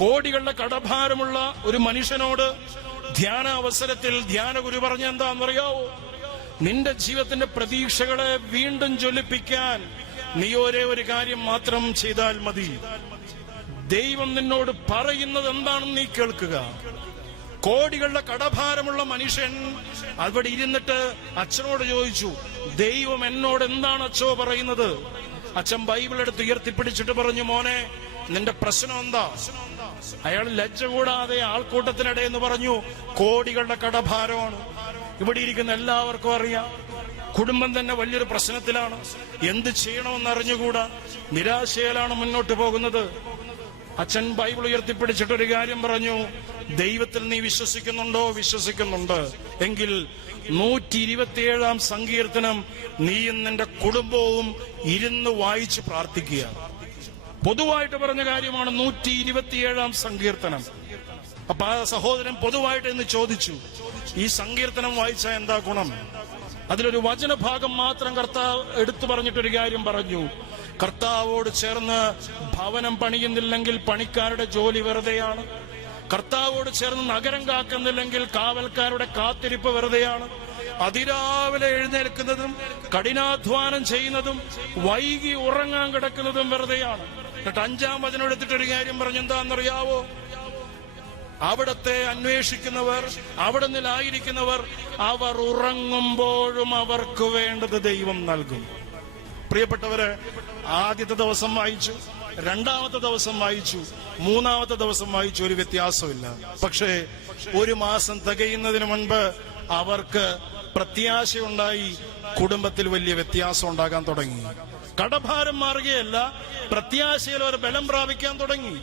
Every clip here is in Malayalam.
കോടികളുടെ കടഭാരമുള്ള ഒരു മനുഷ്യനോട് ധ്യാന അവസരത്തിൽ ധ്യാനഗുരു പറഞ്ഞ എന്താണെന്നറിയാവോ? നിന്റെ ജീവിതത്തിന്റെ പ്രതീക്ഷകളെ വീണ്ടും ജ്വലിപ്പിക്കാൻ നീ ഒരേ ഒരു കാര്യം മാത്രം ചെയ്താൽ മതി. ദൈവം നിന്നോട് പറയുന്നത് എന്താണെന്ന് നീ കേൾക്കുക. കോടികളുടെ കടഭാരമുള്ള മനുഷ്യൻ അവിടെ ഇരുന്നിട്ട് അച്ഛനോട് ചോദിച്ചു, ദൈവം എന്നോട് എന്താണ് അച്ഛോ പറയുന്നത്? അച്ഛൻ ബൈബിൾ എടുത്ത് ഉയർത്തിപ്പിടിച്ചിട്ട് പറഞ്ഞു, മോനെ നിന്റെ പ്രശ്നം എന്താ? അയാൾ ലജ്ജ കൂടാതെ ആൾക്കൂട്ടത്തിനിടയെന്ന് പറഞ്ഞു, കോടികളുടെ കടഭാരമാണ്. ഇവിടെ ഇരിക്കുന്ന എല്ലാവർക്കും അറിയാം, കുടുംബം തന്നെ വലിയൊരു പ്രശ്നത്തിലാണ്. എന്ത് ചെയ്യണമെന്ന് അറിഞ്ഞുകൂടാ, നിരാശയിലാണ് മുന്നോട്ട് പോകുന്നത്. അച്ഛൻ ബൈബിൾ ഉയർത്തിപ്പിടിച്ചിട്ടൊരു കാര്യം പറഞ്ഞു, ദൈവത്തിൽ നീ വിശ്വസിക്കുന്നുണ്ടോ? വിശ്വസിക്കുന്നുണ്ട് എങ്കിൽ 127 സങ്കീർത്തനം നീയും നിന്റെ കുടുംബവും ഇരുന്ന് വായിച്ച് പ്രാർത്ഥിക്കുക. പൊതുവായിട്ട് പറഞ്ഞ കാര്യമാണ് 127 സങ്കീർത്തനം. അപ്പൊ ആ സഹോദരൻ പൊതുവായിട്ട് എന്ന് ചോദിച്ചു, ഈ സങ്കീർത്തനം വായിച്ചാൽ എന്താ ഗുണം? അതിലൊരു വചനഭാഗം മാത്രം കർത്താവ് എടുത്തു പറഞ്ഞിട്ടൊരു കാര്യം പറഞ്ഞു, കർത്താവോട് ചേർന്ന് ഭവനം പണിയുന്നില്ലെങ്കിൽ പണിക്കാരുടെ ജോലി വെറുതെയാണ്. കർത്താവോട് ചേർന്ന് നഗരം കാക്കുന്നില്ലെങ്കിൽ കാവൽക്കാരുടെ കാത്തിരിപ്പ് വെറുതെയാണ്. അതിരാവിലെ എഴുന്നേൽക്കുന്നതും കഠിനാധ്വാനം ചെയ്യുന്നതും വൈകി ഉറങ്ങാൻ കിടക്കുന്നതും വെറുതെയാണ്. എന്നിട്ട് 5-ാം വചനം എടുത്തിട്ടൊരു കാര്യം പറഞ്ഞു, എന്താണെന്നറിയാവോ? അവിടത്തെ അന്വേഷിക്കുന്നവർ, അവിടെ നിലായിരിക്കുന്നവർ, അവർ ഉറങ്ങുമ്പോഴും അവർക്ക് വേണ്ടത് ദൈവം നൽകും. പ്രിയപ്പെട്ടവരെ, ആദ്യത്തെ ദിവസം വായിച്ചു, 2ാമത്തെ ദിവസം വായിച്ചു, 3ാമത്തെ ദിവസം വായിച്ചു, ഒരു വ്യത്യാസമില്ല. പക്ഷേ 1 മാസം തികയുന്നതിന് മുൻപ് അവർക്ക് പ്രത്യാശയുണ്ടായി. കുടുംബത്തിൽ വലിയ വ്യത്യാസം ഉണ്ടാകാൻ തുടങ്ങി. കടഭാരം മാറുകയല്ല, പ്രത്യാശയിൽ അവർ ബലം പ്രാപിക്കാൻ തുടങ്ങി.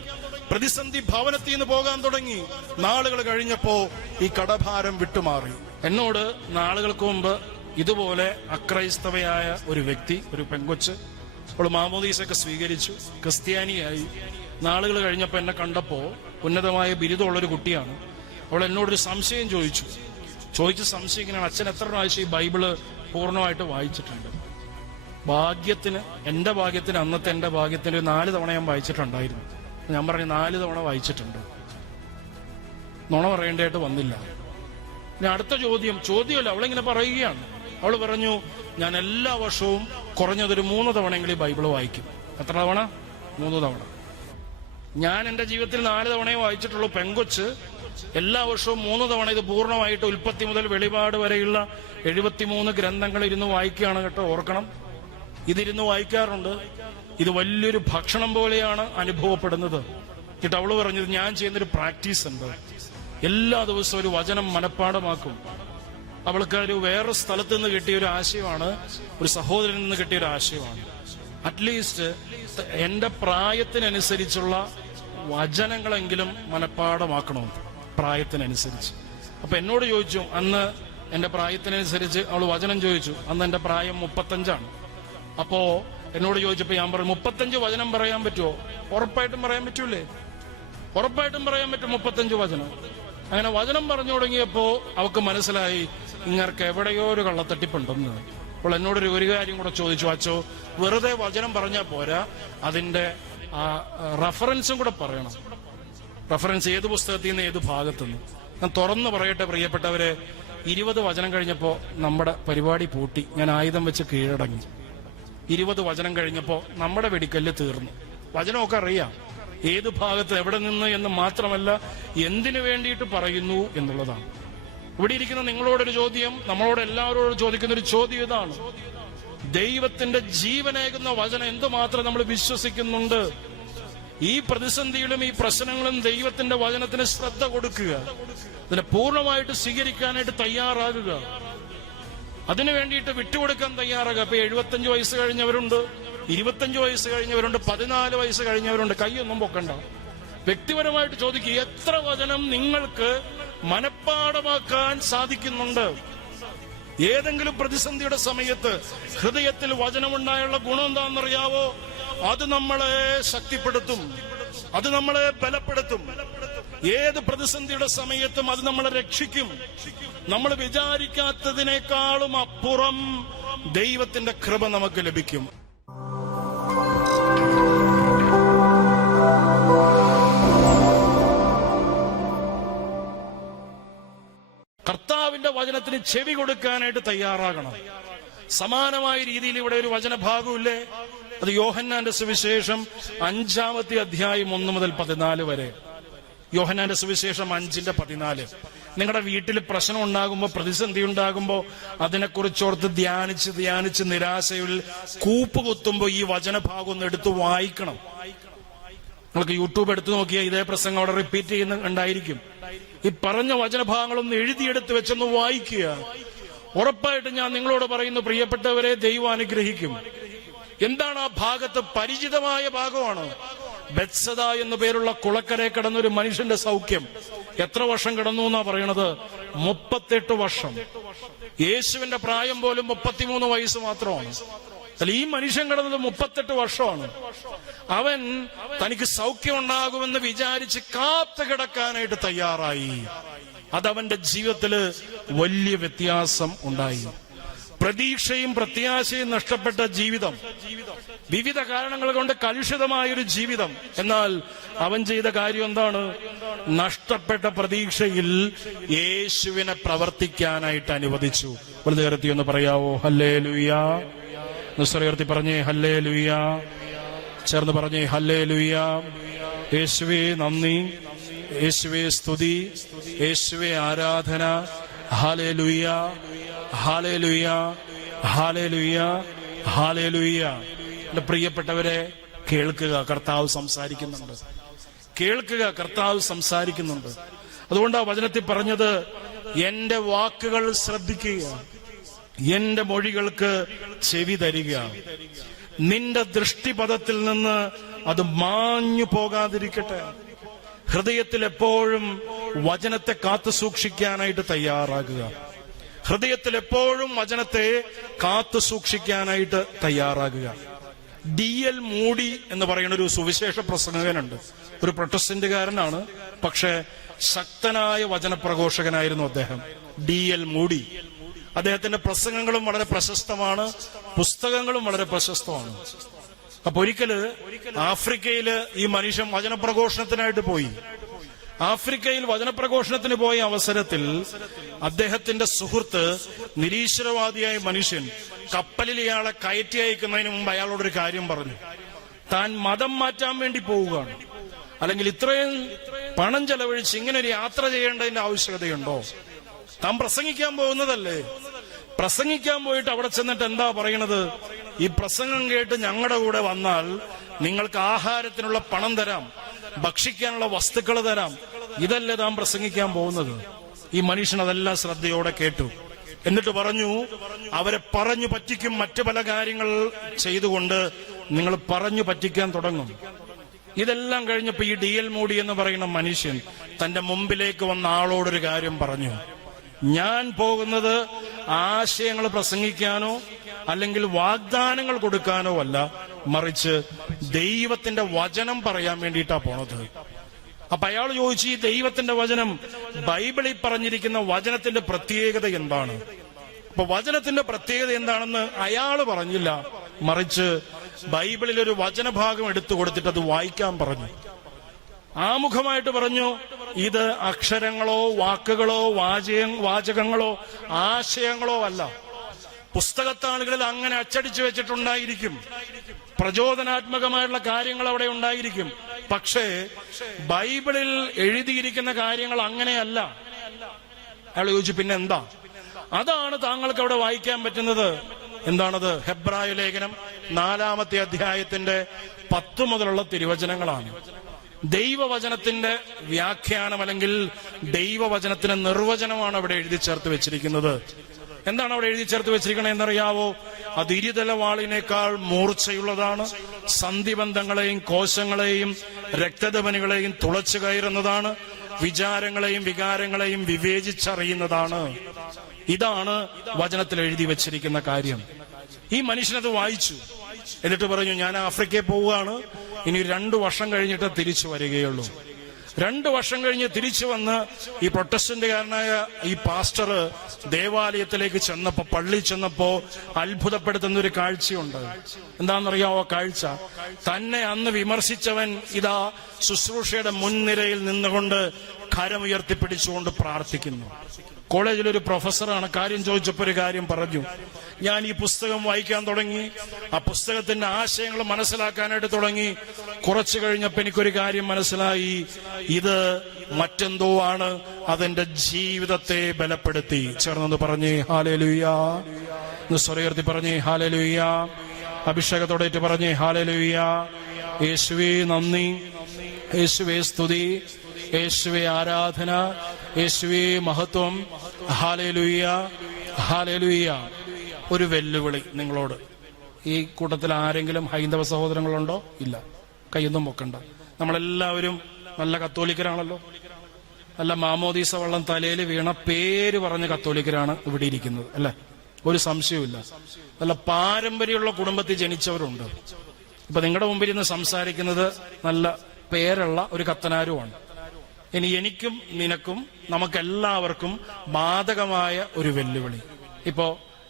പ്രതിസന്ധി ഭവനത്തിൽ നിന്ന് പോകാൻ തുടങ്ങി. നാളുകൾ കഴിഞ്ഞപ്പോ ഈ കടഭാരം വിട്ടുമാറി. എന്നോട് നാളുകൾക്ക് മുമ്പ് ഇതുപോലെ അക്രൈസ്തവയായ ഒരു വ്യക്തി, ഒരു പെങ്കൊച്ച്, അവൾ മാമോദീസൊക്കെ സ്വീകരിച്ചു, ക്രിസ്ത്യാനിയായി. നാളുകൾ കഴിഞ്ഞപ്പോൾ എന്നെ കണ്ടപ്പോ, ഉന്നതമായ ബിരുദമുള്ളൊരു കുട്ടിയാണ്, അവൾ എന്നോടൊരു സംശയം ചോദിച്ച സംശയം ഇങ്ങനെയാണ്, അച്ഛൻ എത്ര പ്രാവശ്യം ഈ ബൈബിള് പൂർണ്ണമായിട്ട് വായിച്ചിട്ടുണ്ട്? എന്റെ ഭാഗ്യത്തിന് അന്നത്തെ എന്റെ ഭാഗ്യത്തിന് 4 തവണ ഞാൻ വായിച്ചിട്ടുണ്ടായിരുന്നു. ഞാൻ പറഞ്ഞു, 4 തവണ വായിച്ചിട്ടുണ്ട്, നുണ പറയേണ്ടതായിട്ട് വന്നില്ല. ഇനി അടുത്ത ചോദ്യമല്ല, അവളിങ്ങനെ പറയുകയാണ്. അവൾ പറഞ്ഞു, ഞാൻ എല്ലാ വർഷവും കുറഞ്ഞതൊരു 3 തവണയെങ്കിലും ബൈബിള് വായിക്കും. എത്ര തവണ? 3 തവണ. ഞാൻ എന്റെ ജീവിതത്തിൽ 4 തവണയെ വായിച്ചിട്ടുള്ളൂ. പെങ്കൊച്ച് എല്ലാ വർഷവും 3 തവണ ഇത് പൂർണ്ണമായിട്ട് ഉൽപ്പത്തി മുതൽ വെളിപാട് വരെയുള്ള 73 ഗ്രന്ഥങ്ങൾ ഇരുന്ന് വായിക്കുകയാണ് കേട്ടോ. ഓർക്കണം, ഇതിരുന്ന് വായിക്കാറുണ്ട്. ഇത് വലിയൊരു ഭക്ഷണം പോലെയാണ് അനുഭവപ്പെടുന്നത്. എന്നിട്ട് അവള് പറഞ്ഞത്, ഞാൻ ചെയ്യുന്നൊരു പ്രാക്ടീസ് ഉണ്ട്, എല്ലാ ദിവസവും ഒരു വചനം മനഃപ്പാഠമാക്കും. അവൾക്ക് ഒരു വേറെ സ്ഥലത്ത് നിന്ന് കിട്ടിയ ഒരു ആശയമാണ്, ഒരു സഹോദരനിൽ നിന്ന് കിട്ടിയ ഒരു ആശയമാണ്. അറ്റ്ലീസ്റ്റ് എന്റെ പ്രായത്തിനനുസരിച്ചുള്ള വചനങ്ങളെങ്കിലും മനഃപ്പാഠമാക്കണമെന്ന്, പ്രായത്തിനനുസരിച്ച്. അപ്പൊ എന്നോട് ചോദിച്ചു, അന്ന് എന്റെ പ്രായത്തിനനുസരിച്ച് അവൾ വചനം ചോദിച്ചു. അന്ന് എന്റെ പ്രായം 35ആണ്. അപ്പോ എന്നോട് ചോദിച്ചപ്പോ ഞാൻ പറഞ്ഞു, 35 വചനം പറയാൻ പറ്റുമോ? ഉറപ്പായിട്ടും പറയാൻ പറ്റൂലേ? ഉറപ്പായിട്ടും പറയാൻ പറ്റും 35 വചനം. അങ്ങനെ വചനം പറഞ്ഞു തുടങ്ങിയപ്പോ അവൾക്ക് മനസ്സിലായി, ഇങ്ങർക്ക് എവിടെയോ ഒരു കള്ളത്തട്ടിപ്പുണ്ടെന്ന്. അപ്പോൾ എന്നോടൊരു കാര്യം കൂടെ ചോദിച്ചു, അച്ചോ വെറുതെ വചനം പറഞ്ഞാൽ പോരാ, അതിന്റെ റഫറൻസും കൂടെ പറയണം. റഫറൻസ് ഏത് പുസ്തകത്തിൽ നിന്ന്, ഏത് ഭാഗത്തുനിന്ന്. ഞാൻ തുറന്നു പറയട്ടെ പ്രിയപ്പെട്ടവരെ, 20 വചനം കഴിഞ്ഞപ്പോ നമ്മുടെ പരിപാടി പൂട്ടി. ഞാൻ ആയുധം വെച്ച് കീഴടങ്ങി. 20 വചനം കഴിഞ്ഞപ്പോ നമ്മുടെ വെടിക്കല്ല് തീർന്നു. വചനമൊക്കെ അറിയാം, ഏത് ഭാഗത്ത് എവിടെ നിന്ന് എന്ന് മാത്രമല്ല, എന്തിനു വേണ്ടിയിട്ട് പറയുന്നു എന്നുള്ളതാണ്. ഇവിടെ ഇരിക്കുന്ന നിങ്ങളോടൊരു ചോദ്യം, നമ്മളോട് എല്ലാവരോടും ചോദിക്കുന്ന ഒരു ചോദ്യം ഇതാണ്: ദൈവത്തിന്റെ ജീവനേകുന്ന വചനം എന്തുമാത്രം നമ്മൾ വിശ്വസിക്കുന്നുണ്ട്? ഈ പ്രതിസന്ധിയിലും ഈ പ്രശ്നങ്ങളും ദൈവത്തിന്റെ വചനത്തിന് ശ്രദ്ധ കൊടുക്കുക, അതിനെ പൂർണ്ണമായിട്ട് സ്വീകരിക്കാനായിട്ട് തയ്യാറാകുക, അതിനു വേണ്ടിയിട്ട് വിട്ടുകൊടുക്കാൻ തയ്യാറാകുക. ഇപ്പൊ 75 വയസ്സ് കഴിഞ്ഞവരുണ്ട്, 25 വയസ്സ് കഴിഞ്ഞവരുണ്ട്, 14 വയസ്സ് കഴിഞ്ഞവരുണ്ട്. കൈയൊന്നും പൊക്കണ്ട. വ്യക്തിപരമായിട്ട് ചോദിക്കുക, എത്ര വചനം നിങ്ങൾക്ക് മനഃപ്പാഠമാക്കാൻ സാധിക്കുന്നുണ്ട്? ഏതെങ്കിലും പ്രതിസന്ധിയുടെ സമയത്ത് ഹൃദയത്തിൽ വചനമുണ്ടായുള്ള ഗുണം എന്താണെന്നറിയാവോ? അത് നമ്മളെ ശക്തിപ്പെടുത്തും, അത് നമ്മളെ ബലപ്പെടുത്തും. ഏത് പ്രതിസന്ധിയുടെ സമയത്തും അത് നമ്മളെ രക്ഷിക്കും. നമ്മൾ വിചാരിക്കാത്തതിനേക്കാളും അപ്പുറം ദൈവത്തിന്റെ കൃപ നമുക്ക് ലഭിക്കും. ചെവി കൊടുക്കാനായിട്ട് തയ്യാറാകണം. സമാനമായ രീതിയിൽ ഇവിടെ ഒരു വചനഭാഗമില്ലേ? അത് യോഹന്നാന്റെ സുവിശേഷം 5-ാമത്തെ അധ്യായം 1 മുതൽ 14 വരെ. യോഹന്നാന്റെ സുവിശേഷം 5:14. നിങ്ങളുടെ വീട്ടിൽ പ്രശ്നം ഉണ്ടാകുമ്പോൾ, പ്രതിസന്ധി ഉണ്ടാകുമ്പോൾ അതിനെക്കുറിച്ചോർത്ത് ധ്യാനിച്ച് നിരാശയിൽ കൂപ്പുകുത്തുമ്പോൾ ഈ വചനഭാഗം ഒന്ന് എടുത്ത് വായിക്കണം. നിങ്ങൾക്ക് യൂട്യൂബ് എടുത്തു നോക്കിയാൽ ഇതേ പ്രസംഗം അവിടെ റിപ്പീറ്റ് ചെയ്യുന്നുണ്ടായിരിക്കും. ഈ പറഞ്ഞ വചനഭാഗങ്ങളൊന്ന് എഴുതിയെടുത്ത് വെച്ചൊന്ന് വായിക്കുക. ഉറപ്പായിട്ടും ഞാൻ നിങ്ങളോട് പറയുന്നു, പ്രിയപ്പെട്ടവരെ, ദൈവം അനുഗ്രഹിക്കും. എന്താണ് ആ ഭാഗത്ത്? പരിചിതമായ ഭാഗമാണ്. ബെത്സദ എന്നു പേരുള്ള കുളക്കരെ കിടന്നൊരു മനുഷ്യന്റെ സൗഖ്യം. എത്ര വർഷം കിടന്നു എന്നാ പറയണത്? 38 വർഷം. യേശുവിന്റെ പ്രായം പോലും 33 വയസ്സ് മാത്രമാണ്. ഈ മനുഷ്യൻ കിടന്നത് 38 വർഷമാണ്. അവൻ തനിക്ക് സൗഖ്യം ഉണ്ടാകുമെന്ന് വിചാരിച്ച് കാത്തു കിടക്കാനായിട്ട് തയ്യാറായി. അതവന്റെ ജീവിതത്തില് വലിയ വ്യത്യാസം ഉണ്ടായി. പ്രതീക്ഷയും പ്രത്യാശയും നഷ്ടപ്പെട്ട ജീവിതം, വിവിധ കാരണങ്ങൾ കൊണ്ട് കലുഷിതമായൊരു ജീവിതം. എന്നാൽ അവൻ ചെയ്ത കാര്യം എന്താണ്? നഷ്ടപ്പെട്ട പ്രതീക്ഷയിൽ യേശുവിനെ പ്രവർത്തിക്കാനായിട്ട് അനുവദിച്ചു. ഒരു നേരത്തി ഒന്ന് പറയാവോ? ഹല്ലേലൂയ. നിസ്വരയർത്തി പറഞ്ഞേ ഹല്ലേലൂയ. ചേർന്ന് പറഞ്ഞേ ഹല്ലേലൂയ. യേശുവേ നന്ദി, യേശുവേ സ്തുതി, യേശുവേ ആരാധന. Hallelujah, hallelujah, hallelujah, hallelujah. എന്റെ പ്രിയപ്പെട്ടവരെ, കേൾക്കുക, കർത്താവ് സംസാരിക്കുന്നുണ്ട്. കേൾക്കുക, കർത്താവ് സംസാരിക്കുന്നുണ്ട്. അതുകൊണ്ട് ആ വചനത്തിൽ പറഞ്ഞത്, എന്റെ വാക്കുകൾ ശ്രദ്ധിക്കുക, എന്റെ മൊഴികൾക്ക് ചെവി തരിക, നിന്റെ ദൃഷ്ടിപഥത്തിൽ നിന്ന് അത് മാഞ്ഞു പോകാതിരിക്കട്ടെ. ഹൃദയത്തിൽ എപ്പോഴും വചനത്തെ കാത്തു സൂക്ഷിക്കാനായിട്ട് തയ്യാറാകുക. ഹൃദയത്തിൽ എപ്പോഴും വചനത്തെ കാത്തു സൂക്ഷിക്കാനായിട്ട് തയ്യാറാകുക. D.L. മൂഡി എന്ന് പറയുന്ന ഒരു സുവിശേഷ പ്രസംഗകനുണ്ട്. ഒരു പ്രൊട്ടസ്റ്റന്റുകാരനാണ്, പക്ഷെ ശക്തനായ വചനപ്രഘോഷകനായിരുന്നു അദ്ദേഹം. D.L. മൂഡി. അദ്ദേഹത്തിന്റെ പ്രസംഗങ്ങളും വളരെ പ്രശസ്തമാണ്, പുസ്തകങ്ങളും വളരെ പ്രശസ്തമാണ്. അപ്പൊ ഒരിക്കല് ആഫ്രിക്കയില് ഈ മനുഷ്യൻ വചനപ്രഘോഷണത്തിനായിട്ട് പോയി. ആഫ്രിക്കയിൽ വചനപ്രഘോഷണത്തിന് പോയ അവസരത്തിൽ അദ്ദേഹത്തിന്റെ സുഹൃത്ത്, നിരീശ്വരവാദിയായ മനുഷ്യൻ, കപ്പലിൽ ഇയാളെ കയറ്റി അയക്കുന്നതിന് മുമ്പ് അയാളോടൊരു കാര്യം പറഞ്ഞു. താൻ മതം മാറ്റാൻ വേണ്ടി പോവുകയാണ്, അല്ലെങ്കിൽ ഇത്രയും പണം ചെലവഴിച്ച് ഇങ്ങനെ ഒരു യാത്ര ചെയ്യേണ്ടതിന്റെ ആവശ്യകതയുണ്ടോ? താൻ പ്രസംഗിക്കാൻ പോകുന്നതല്ലേ? പ്രസംഗിക്കാൻ പോയിട്ട് അവിടെ ചെന്നിട്ട് എന്താ പറയണത്? ഈ പ്രസംഗം കേട്ട് ഞങ്ങളുടെ കൂടെ വന്നാൽ നിങ്ങൾക്ക് ആഹാരത്തിനുള്ള പണം തരാം, ഭക്ഷിക്കാനുള്ള വസ്തുക്കൾ തരാം. ഇതല്ലേ താൻ പ്രസംഗിക്കാൻ പോകുന്നത്? ഈ മനുഷ്യൻ അതെല്ലാം ശ്രദ്ധയോടെ കേട്ടു. എന്നിട്ട് പറഞ്ഞു, അവരെ പറഞ്ഞു പറ്റിക്കും, മറ്റു പല കാര്യങ്ങൾ ചെയ്തുകൊണ്ട് നിങ്ങൾ പറഞ്ഞു പറ്റിക്കാൻ തുടങ്ങും. ഇതെല്ലാം കഴിഞ്ഞപ്പോ ഈ D.L. മൂഡി എന്ന് പറയുന്ന മനുഷ്യൻ തന്റെ മുമ്പിലേക്ക് വന്ന ആളോടൊരു കാര്യം പറഞ്ഞു. ഞാൻ പോകുന്നത് ആശയങ്ങൾ പ്രസംഗിക്കാനോ അല്ലെങ്കിൽ വാഗ്ദാനങ്ങൾ കൊടുക്കാനോ അല്ല, മറിച്ച് ദൈവത്തിന്റെ വചനം പറയാൻ വേണ്ടിയിട്ടാ പോണത്. അപ്പൊ അയാൾ ചോദിച്ചു, ഈ ദൈവത്തിന്റെ വചനം, ബൈബിളിൽ പറഞ്ഞിരിക്കുന്ന വചനത്തിന്റെ പ്രത്യേകത എന്താണ്? അപ്പൊ വചനത്തിന്റെ പ്രത്യേകത എന്താണെന്ന് അയാള് പറഞ്ഞില്ല, മറിച്ച് ബൈബിളിൽ ഒരു വചനഭാഗം എടുത്തു കൊടുത്തിട്ട് അത് വായിക്കാൻ പറഞ്ഞു. ആമുഖമായിട്ട് പറഞ്ഞു, ഇത് അക്ഷരങ്ങളോ വാക്കുകളോ വാചകങ്ങളോ ആശയങ്ങളോ അല്ല. പുസ്തകത്താളുകളിൽ അങ്ങനെ അച്ചടിച്ചു വെച്ചിട്ടുണ്ടായിരിക്കും, പ്രചോദനാത്മകമായിട്ടുള്ള കാര്യങ്ങൾ അവിടെ ഉണ്ടായിരിക്കും. പക്ഷേ ബൈബിളിൽ എഴുതിയിരിക്കുന്ന കാര്യങ്ങൾ അങ്ങനെയല്ല. അയാൾ ചോദിച്ചു, പിന്നെ എന്താ? അതാണ് താങ്കൾക്ക് അവിടെ വായിക്കാൻ പറ്റുന്നത്. എന്താണത്? ഹെബ്രായ ലേഖനം 4-ാമത്തെ അധ്യായത്തിന്റെ 10 മുതലുള്ള തിരുവചനങ്ങളാണ്. ദൈവവചനത്തിന്റെ വ്യാഖ്യാനം അല്ലെങ്കിൽ ദൈവവചനത്തിന്റെ നിർവചനമാണ് അവിടെ എഴുതി ചേർത്ത് വെച്ചിരിക്കുന്നത്. എന്താണ് അവിടെ എഴുതി ചേർത്ത് വെച്ചിരിക്കണത് എന്നറിയാവോ? അത് ഇരുതല വാളിനേക്കാൾ മൂർച്ചയുള്ളതാണ്, സന്ധിബന്ധങ്ങളെയും കോശങ്ങളെയും രക്തധമനികളെയും തുളച്ചു കയറുന്നതാണ്, വിചാരങ്ങളെയും വികാരങ്ങളെയും വിവേചിച്ചറിയുന്നതാണ്. ഇതാണ് വചനത്തിൽ എഴുതി വെച്ചിരിക്കുന്ന കാര്യം. ഈ മനുഷ്യനത് വായിച്ചു. എന്നിട്ട് പറഞ്ഞു, ഞാൻ ആഫ്രിക്കയിൽ പോവുകയാണ്, ഇനി 2 വർഷം കഴിഞ്ഞിട്ട് തിരിച്ചു വരികയുള്ളൂ. 2 വർഷം കഴിഞ്ഞ് തിരിച്ചു വന്ന് ഈ പ്രൊട്ടസ്റ്റന്റുകാരനായ ഈ പാസ്റ്റർ ദേവാലയത്തിലേക്ക് ചെന്നപ്പോ, പള്ളി ചെന്നപ്പോ അത്ഭുതപ്പെടുത്തുന്ന ഒരു കാഴ്ചയുണ്ട്. എന്താണെന്നറിയാവോ കാഴ്ച? തന്നെ അന്ന് വിമർശിച്ചവൻ ഇതാ ശുശ്രൂഷയുടെ മുൻനിരയിൽ നിന്നുകൊണ്ട് കരമുയർത്തിപ്പിടിച്ചുകൊണ്ട് പ്രാർത്ഥിക്കുന്നു. കോളേജിലൊരു പ്രൊഫസറാണ്. കാര്യം ചോദിച്ചപ്പോൾ ഒരു കാര്യം പറഞ്ഞു. ഞാൻ ഈ പുസ്തകം വായിക്കാൻ തുടങ്ങി, ആ പുസ്തകത്തിന്റെ ആശയങ്ങൾ മനസ്സിലാക്കാനായിട്ട് തുടങ്ങി. കുറച്ചു കഴിഞ്ഞപ്പോൾ എനിക്കൊരു കാര്യം മനസ്സിലായി, ഇത് മറ്റെന്തോ ആണ്, അതെന്റെ ജീവിതത്തെ ബലപ്പെടുത്തി. ചേർന്നൊന്ന് പറഞ്ഞേ ഹല്ലേലൂയാ. സ്വരയർത്തി പറഞ്ഞേ ഹല്ലേലൂയാ. അഭിഷേകത്തോടേറ്റ് പറഞ്ഞേ ഹല്ലേലൂയാ. യേശുവേ നന്ദി, യേശുവേ സ്തുതി, യേശുവേ ആരാധന, യേശുവേ മഹത്വം. ഹല്ലേലൂയാ, ഹല്ലേലൂയാ. ഒരു വെല്ലുവിളി നിങ്ങളോട്. ഈ കൂട്ടത്തിൽ ആരെങ്കിലും ഹൈന്ദവ സഹോദരങ്ങളുണ്ടോ? ഇല്ല. കയ്യൊന്നും പൊക്കണ്ട. നമ്മളെല്ലാവരും നല്ല കത്തോലിക്കരാണല്ലോ. നല്ല മാമോദീസ വെള്ളം തലയിൽ വീണ പേര് പറഞ്ഞ കത്തോലിക്കരാണ് ഇവിടെ ഇരിക്കുന്നത്, അല്ലെ? ഒരു സംശയവുമില്ല. നല്ല പാരമ്പര്യമുള്ള കുടുംബത്തിൽ ജനിച്ചവരുണ്ട്. ഇപ്പൊ നിങ്ങളുടെ മുമ്പിൽ നിന്ന് സംസാരിക്കുന്നത് നല്ല പേരുള്ള ഒരു കത്തനാരുമാണ്. ഇനി എനിക്കും നിനക്കും നമുക്കെല്ലാവർക്കും ബാധകമായ ഒരു വെല്ലുവിളി. ഇപ്പോ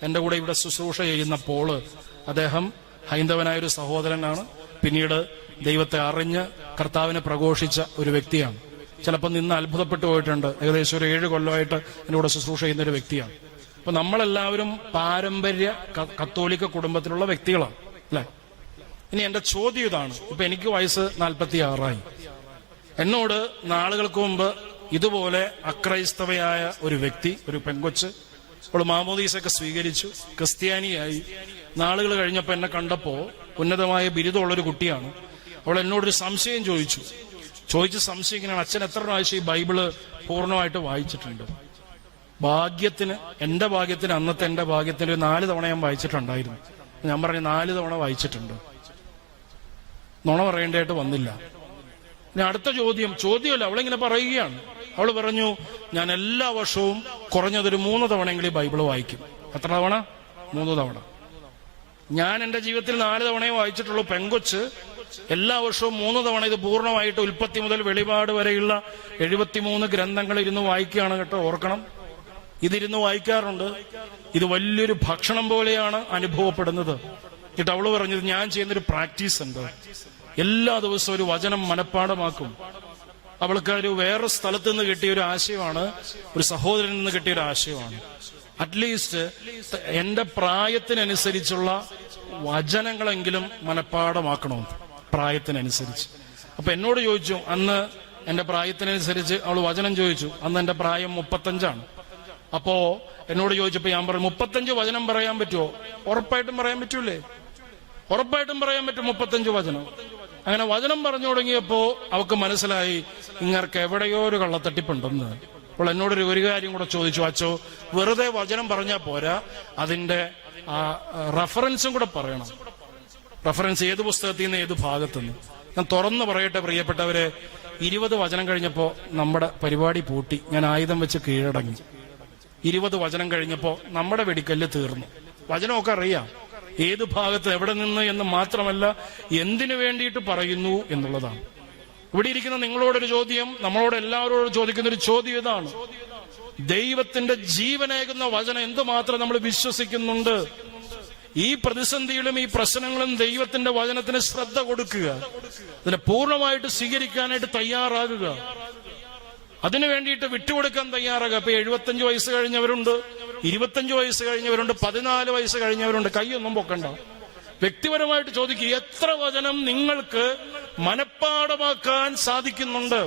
എന്റെ കൂടെ ഇവിടെ ശുശ്രൂഷ ചെയ്യുന്ന പോള്, അദ്ദേഹം ഹൈന്ദവനായൊരു സഹോദരനാണ്. പിന്നീട് ദൈവത്തെ അറിഞ്ഞ് കർത്താവിനെ പ്രഘോഷിച്ച ഒരു വ്യക്തിയാണ്. ചിലപ്പോൾ നിന്ന് അത്ഭുതപ്പെട്ടു പോയിട്ടുണ്ട്. ഏകദേശം ഒരു 7 കൊല്ലമായിട്ട് എന്റെ കൂടെ ശുശ്രൂഷ ചെയ്യുന്ന ഒരു വ്യക്തിയാണ്. അപ്പൊ നമ്മളെല്ലാവരും പാരമ്പര്യ കത്തോലിക്ക കുടുംബത്തിലുള്ള വ്യക്തികളാണ്, അല്ലെ? ഇനി എന്റെ ചോദ്യം ഇതാണ്. ഇപ്പൊ എനിക്ക് വയസ്സ് 46. എന്നോട് നാളുകൾക്ക് മുമ്പ് ഇതുപോലെ അക്രൈസ്തവയായ ഒരു വ്യക്തി, ഒരു പെൺകൊച്ച്, അവൾ മാമോദീസൊക്കെ സ്വീകരിച്ചു, ക്രിസ്ത്യാനിയായി. നാളുകൾ കഴിഞ്ഞപ്പോൾ എന്നെ കണ്ടപ്പോ, ഉന്നതമായ ബിരുദമുള്ളൊരു കുട്ടിയാണ്, അവൾ എന്നോടൊരു സംശയം ചോദിച്ച് സംശയിക്കുന്നതാണ്, അച്ഛൻ എത്ര പ്രാവശ്യം ഈ ബൈബിള് പൂർണ്ണമായിട്ട് വായിച്ചിട്ടുണ്ട്? എന്റെ ഭാഗ്യത്തിന് അന്നത്തെ എന്റെ ഭാഗ്യത്തിന് ഒരു 4 തവണ ഞാൻ വായിച്ചിട്ടുണ്ടായിരുന്നു. ഞാൻ പറഞ്ഞു 4 തവണ വായിച്ചിട്ടുണ്ട്. നുണ പറയേണ്ടതായിട്ട് വന്നില്ല. ഇനി അടുത്ത ചോദ്യമല്ല, അവളിങ്ങനെ പറയുകയാണ്. അവൾ പറഞ്ഞു, ഞാൻ എല്ലാ വർഷവും കുറഞ്ഞതൊരു 3 തവണയെങ്കിലും ബൈബിള് വായിക്കും. എത്ര തവണ? 3 തവണ. ഞാൻ എന്റെ ജീവിതത്തിൽ 4 തവണയെ വായിച്ചിട്ടുള്ളൂ. പെങ്കൊച്ച് എല്ലാ വർഷവും 3 തവണ ഇത് പൂർണ്ണമായിട്ട് ഉൽപ്പത്തി മുതൽ വെളിപാട് വരെയുള്ള 73 ഗ്രന്ഥങ്ങൾ ഇരുന്ന് വായിക്കുകയാണ് കേട്ടോ. ഓർക്കണം, ഇതിരുന്ന് വായിക്കാറുണ്ട്. ഇത് വലിയൊരു ഭക്ഷണം പോലെയാണ് അനുഭവപ്പെടുന്നത്. എന്നിട്ട് അവള് പറഞ്ഞത്, ഞാൻ ചെയ്യുന്നൊരു പ്രാക്ടീസ് ഉണ്ട്. എല്ലാ ദിവസവും ഒരു വചനം മനഃപ്പാഠമാക്കും. അവൾക്ക് ഒരു വേറെ സ്ഥലത്ത് നിന്ന് കിട്ടിയ ഒരു ആശയമാണ്, ഒരു സഹോദരനിൽ നിന്ന് കിട്ടിയ ഒരു ആശയമാണ്. അറ്റ്ലീസ്റ്റ് എന്റെ പ്രായത്തിനനുസരിച്ചുള്ള വചനങ്ങളെങ്കിലും മനഃപ്പാഠമാക്കണമെന്ന്, പ്രായത്തിനനുസരിച്ച്. അപ്പൊ എന്നോട് ചോദിച്ചു, അന്ന് എന്റെ പ്രായത്തിനനുസരിച്ച് അവൾ വചനം ചോദിച്ചു. അന്ന് എന്റെ പ്രായം 35. അപ്പോ എന്നോട് ചോദിച്ചപ്പോ ഞാൻ പറഞ്ഞു, 35 വചനം പറയാൻ പറ്റുമോ? ഉറപ്പായിട്ടും പറയാൻ പറ്റൂലേ? ഉറപ്പായിട്ടും പറയാൻ പറ്റും 35 വചനം. അങ്ങനെ വചനം പറഞ്ഞു തുടങ്ങിയപ്പോ അവൾക്ക് മനസ്സിലായി, ഇങ്ങർക്ക് എവിടെയോ ഒരു കള്ളത്തട്ടിപ്പുണ്ടെന്ന്. അപ്പോൾ എന്നോട് ഒരു കാര്യം കൂടെ ചോദിച്ചു, അച്ചോ വെറുതെ വചനം പറഞ്ഞാൽ പോരാ, അതിന്റെ റഫറൻസും കൂടെ പറയണം. റഫറൻസ് ഏത് പുസ്തകത്തിൽ നിന്ന്, ഏത് ഭാഗത്തുനിന്ന്. ഞാൻ തുറന്നു പറയട്ടെ പ്രിയപ്പെട്ടവരെ, 20 വചനം കഴിഞ്ഞപ്പോ നമ്മുടെ പരിപാടി പൂട്ടി. ഞാൻ ആയുധം വെച്ച് കീഴടങ്ങി. 20 വചനം കഴിഞ്ഞപ്പോ നമ്മുടെ വെടിക്കല്ല് തീർന്നു. വചനമൊക്കെ അറിയാം, ഏത് ഭാഗത്ത് എവിടെ നിന്ന് എന്ന് മാത്രമല്ല, എന്തിനു വേണ്ടിയിട്ട് പറയുന്നു എന്നുള്ളതാണ്. ഇവിടെ ഇരിക്കുന്ന നിങ്ങളോടൊരു ചോദ്യം, നമ്മളോട് എല്ലാവരോടും ചോദിക്കുന്ന ഒരു ചോദ്യം ഇതാണ്: ദൈവത്തിന്റെ ജീവനേകുന്ന വചനം എന്തുമാത്രം നമ്മൾ വിശ്വസിക്കുന്നുണ്ട്? ഈ പ്രതിസന്ധിയിലും ഈ പ്രശ്നങ്ങളും ദൈവത്തിന്റെ വചനത്തിന് ശ്രദ്ധ കൊടുക്കുക, അതിനെ പൂർണ്ണമായിട്ട് സ്വീകരിക്കാനായിട്ട് തയ്യാറാകുക, അതിനു വേണ്ടിയിട്ട് വിട്ടുകൊടുക്കാൻ തയ്യാറാകുക. ഇപ്പൊ 75 വയസ്സ് കഴിഞ്ഞവരുണ്ട്, 25 വയസ്സ് കഴിഞ്ഞവരുണ്ട്, 14 വയസ്സ് കഴിഞ്ഞവരുണ്ട്. കൈയൊന്നും പൊക്കണ്ട. വ്യക്തിപരമായിട്ട് ചോദിക്കുക, എത്ര വചനം നിങ്ങൾക്ക് മനഃപ്പാഠമാക്കാൻ സാധിക്കുന്നുണ്ട്?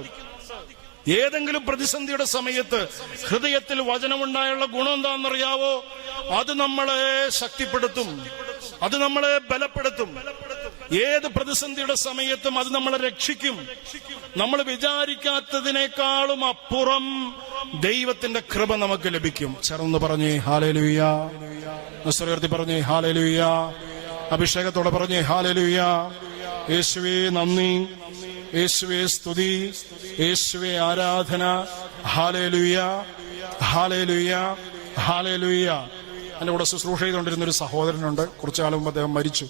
ഏതെങ്കിലും പ്രതിസന്ധിയുടെ സമയത്ത് ഹൃദയത്തിൽ വചനമുണ്ടായുള്ള ഗുണം എന്താണെന്നറിയാവോ? അത് നമ്മളെ ശക്തിപ്പെടുത്തും, അത് നമ്മളെ ബലപ്പെടുത്തും. ഏത് പ്രതിസന്ധിയുടെ സമയത്തും അത് നമ്മളെ രക്ഷിക്കും. നമ്മൾ വിചാരിക്കാത്തതിനേക്കാളും അപ്പുറം ദൈവത്തിന്റെ കൃപ നമുക്ക് ലഭിക്കും. ചേർന്ന് പറഞ്ഞേ ഹല്ലേലൂയാ. ഉയർത്തി പറഞ്ഞേ ഹല്ലേലൂയാ. അഭിഷേകത്തോടെ പറഞ്ഞേ ഹല്ലേലൂയാ. യേശുവേ നന്ദി, യേശുവേ സ്തുതി, യേശുവേ ആരാധന. ഹല്ലേലൂയാ, ഹല്ലേലൂയാ, ഹല്ലേലൂയാ. എന്റെ കൂടെ ശുശ്രൂഷ ചെയ്തുകൊണ്ടിരുന്ന ഒരു സഹോദരനുണ്ട്. കുറച്ചുകാലം മുമ്പ് അദ്ദേഹം മരിച്ചു.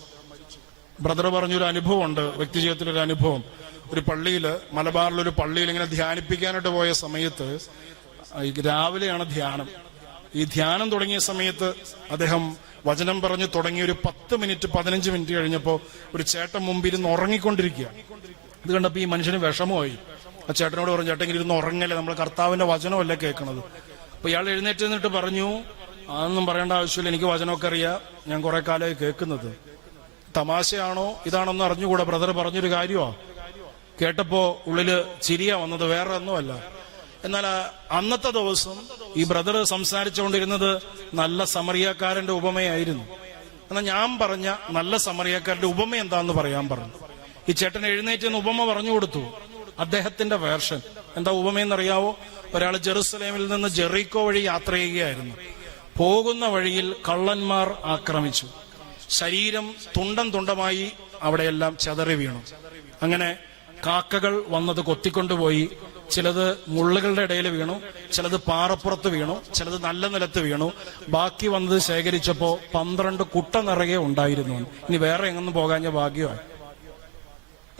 ബ്രദർ പറഞ്ഞൊരു അനുഭവമുണ്ട്, വ്യക്തി ജീവിതത്തിലൊരു അനുഭവം. ഒരു പള്ളിയിൽ, മലബാറിലൊരു പള്ളിയിൽ ഇങ്ങനെ ധ്യാനിപ്പിക്കാനായിട്ട് പോയ സമയത്ത്, രാവിലെയാണ് ധ്യാനം. ഈ ധ്യാനം തുടങ്ങിയ സമയത്ത് അദ്ദേഹം വചനം പറഞ്ഞു തുടങ്ങി ഒരു 10 മിനിറ്റ് 15 മിനിറ്റ് കഴിഞ്ഞപ്പോ ഒരു ചേട്ടൻ മുമ്പിരുന്ന് ഉറങ്ങിക്കൊണ്ടിരിക്കുക. ഇത് കണ്ടപ്പോ ഈ മനുഷ്യന് വിഷമമായി. ആ ചേട്ടനോട് പറഞ്ഞു, ചേട്ടൻ ഇരുന്ന് ഉറങ്ങല്ലേ, നമ്മൾ കർത്താവിന്റെ വചനമല്ലേ കേൾക്കണത്. അപ്പൊ ഇയാൾ എഴുന്നേറ്റ് നിന്നിട്ട് പറഞ്ഞു, അതൊന്നും പറയേണ്ട ആവശ്യമില്ല, എനിക്ക് വചനമൊക്കെ അറിയാം, ഞാൻ കുറെ കാലമായി കേൾക്കുന്നത്. തമാശയാണോ ഇതാണെന്ന് അറിഞ്ഞുകൂടാ, ബ്രദർ പറഞ്ഞൊരു കാര്യമാ. കേട്ടപ്പോ ഉള്ളില് ചിരിയാ വന്നത്, വേറെ ഒന്നുമല്ല. എന്നാൽ അന്നത്തെ ദിവസം ഈ ബ്രദർ സംസാരിച്ചുകൊണ്ടിരുന്നത് നല്ല സമറിയാക്കാരന്റെ ഉപമയായിരുന്നു. എന്നാൽ ഞാൻ പറഞ്ഞ നല്ല സമറിയാക്കാരന്റെ ഉപമ എന്താന്ന് പറയാൻ പറഞ്ഞു. ഈ ചേട്ടൻ എഴുന്നേറ്റ് ഉപമ പറഞ്ഞു കൊടുത്തു, അദ്ദേഹത്തിന്റെ വേർഷൻ. എന്താ ഉപമയെന്നറിയാവോ? ഒരാൾ ജെറുസലേമിൽ നിന്ന് ജെറീക്കോ വഴി യാത്ര ചെയ്യുകയായിരുന്നു. പോകുന്ന വഴിയിൽ കള്ളന്മാർ ആക്രമിച്ചു. ശരീരം തുണ്ടം തുണ്ടമായി അവിടെയെല്ലാം ചെതറി വീണു. അങ്ങനെ കാക്കകൾ വന്നത് കൊത്തിക്കൊണ്ടുപോയി. ചിലത് മുള്ളുകളുടെ ഇടയിൽ വീണു, ചിലത് പാറപ്പുറത്ത് വീണു, ചിലത് നല്ല നിലത്ത് വീണു. ബാക്കി വന്നത് ശേഖരിച്ചപ്പോ 12 കുട്ട നിറയെ ഉണ്ടായിരുന്നു. ഇനി വേറെ എങ്ങൊന്നും പോകാഞ്ഞ ഭാഗ്യമാണ്.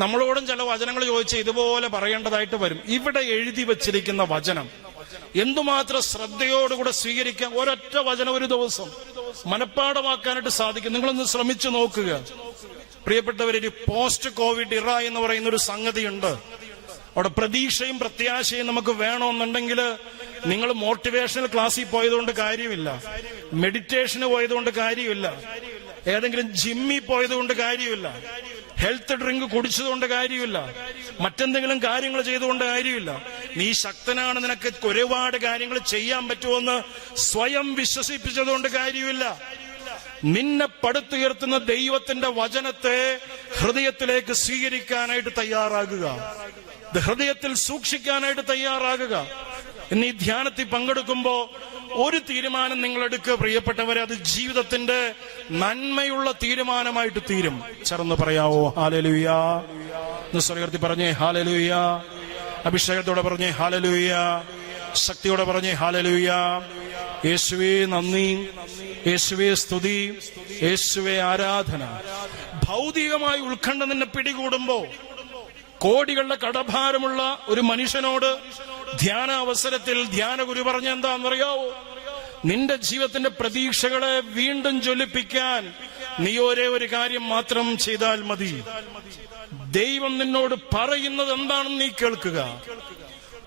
നമ്മളോടും ചില വചനങ്ങൾ ചോദിച്ച് ഇതുപോലെ പറയേണ്ടതായിട്ട് വരും. ഇവിടെ എഴുതി വച്ചിരിക്കുന്ന വചനം എന്തുമാത്രം ശ്രദ്ധയോടുകൂടെ സ്വീകരിക്കാൻ ഒരൊറ്റ വചനം ഒരു ദിവസം മനഃപ്പാഠമാക്കാനായിട്ട് സാധിക്കും. നിങ്ങളൊന്ന് ശ്രമിച്ചു നോക്കുക പ്രിയപ്പെട്ടവരൊരു പോസ്റ്റ് കോവിഡ് ഇറ എന്ന് പറയുന്ന ഒരു സംഗതിയുണ്ട്. അവിടെ പ്രതീക്ഷയും പ്രത്യാശയും നമുക്ക് വേണമെന്നുണ്ടെങ്കിൽ നിങ്ങൾ മോട്ടിവേഷണൽ ക്ലാസ്സിൽ പോയതുകൊണ്ട് കാര്യമില്ല, മെഡിറ്റേഷന് പോയതുകൊണ്ട് കാര്യമില്ല, ഏതെങ്കിലും ജിമ്മിൽ പോയതുകൊണ്ട് കാര്യമില്ല, ഹെൽത്ത് ഡ്രിങ്ക് കുടിച്ചതുകൊണ്ട് കാര്യമില്ല, മറ്റെന്തെങ്കിലും കാര്യങ്ങൾ ചെയ്തുകൊണ്ട് കാര്യമില്ല. നീ ശക്തനാണ്, നിനക്ക് ഒരുപാട് കാര്യങ്ങൾ ചെയ്യാൻ പറ്റുമെന്ന് സ്വയം വിശ്വസിപ്പിച്ചതുകൊണ്ട് കാര്യമില്ല. നിന്നെ പടുത്തുയർത്തുന്ന ദൈവത്തിന്റെ വചനത്തെ ഹൃദയത്തിലേക്ക് സ്വീകരിക്കാനായിട്ട് തയ്യാറാകുക, ഹൃദയത്തിൽ സൂക്ഷിക്കാനായിട്ട് തയ്യാറാകുക. ഇന്ന് ഈ ധ്യാനത്തിൽ പങ്കെടുക്കുമ്പോ ഒരു തീരുമാനം നിങ്ങൾ എടുക്കുക പ്രിയപ്പെട്ടവരെ, അത് ജീവിതത്തിന്റെ നന്മയുള്ള തീരുമാനമായിട്ട് തീരും. ചേർന്ന് പറയാവോ ഹല്ലേലൂയാ? സ്വരത്തിൽ പറഞ്ഞേ ഹല്ലേലൂയാ. അഭിഷേകത്തോടെ പറഞ്ഞേ ഹല്ലേലൂയാ. ശക്തിയോടെ പറഞ്ഞേ ഹല്ലേലൂയാ. യേശുവേ നന്ദി, യേശുവേ സ്തുതി, യേശുവേ ആരാധന. ഭൗതികമായി ഉത്കണ്ഠ നിന്നെ പിടികൂടുമ്പോ, കോടികളുടെ കടഭാരമുള്ള ഒരു മനുഷ്യനോട് ധ്യാന അവസരത്തിൽ ധ്യാനഗുരു പറഞ്ഞ എന്താണെന്നറിയാവോ? നിന്റെ ജീവിതത്തിന്റെ പ്രതീക്ഷകളെ വീണ്ടും ജ്വലിപ്പിക്കാൻ നീ ഒരേ ഒരു കാര്യം മാത്രം ചെയ്താൽ മതി. ദൈവം നിന്നോട് പറയുന്നത് എന്താണെന്ന് നീ കേൾക്കുക.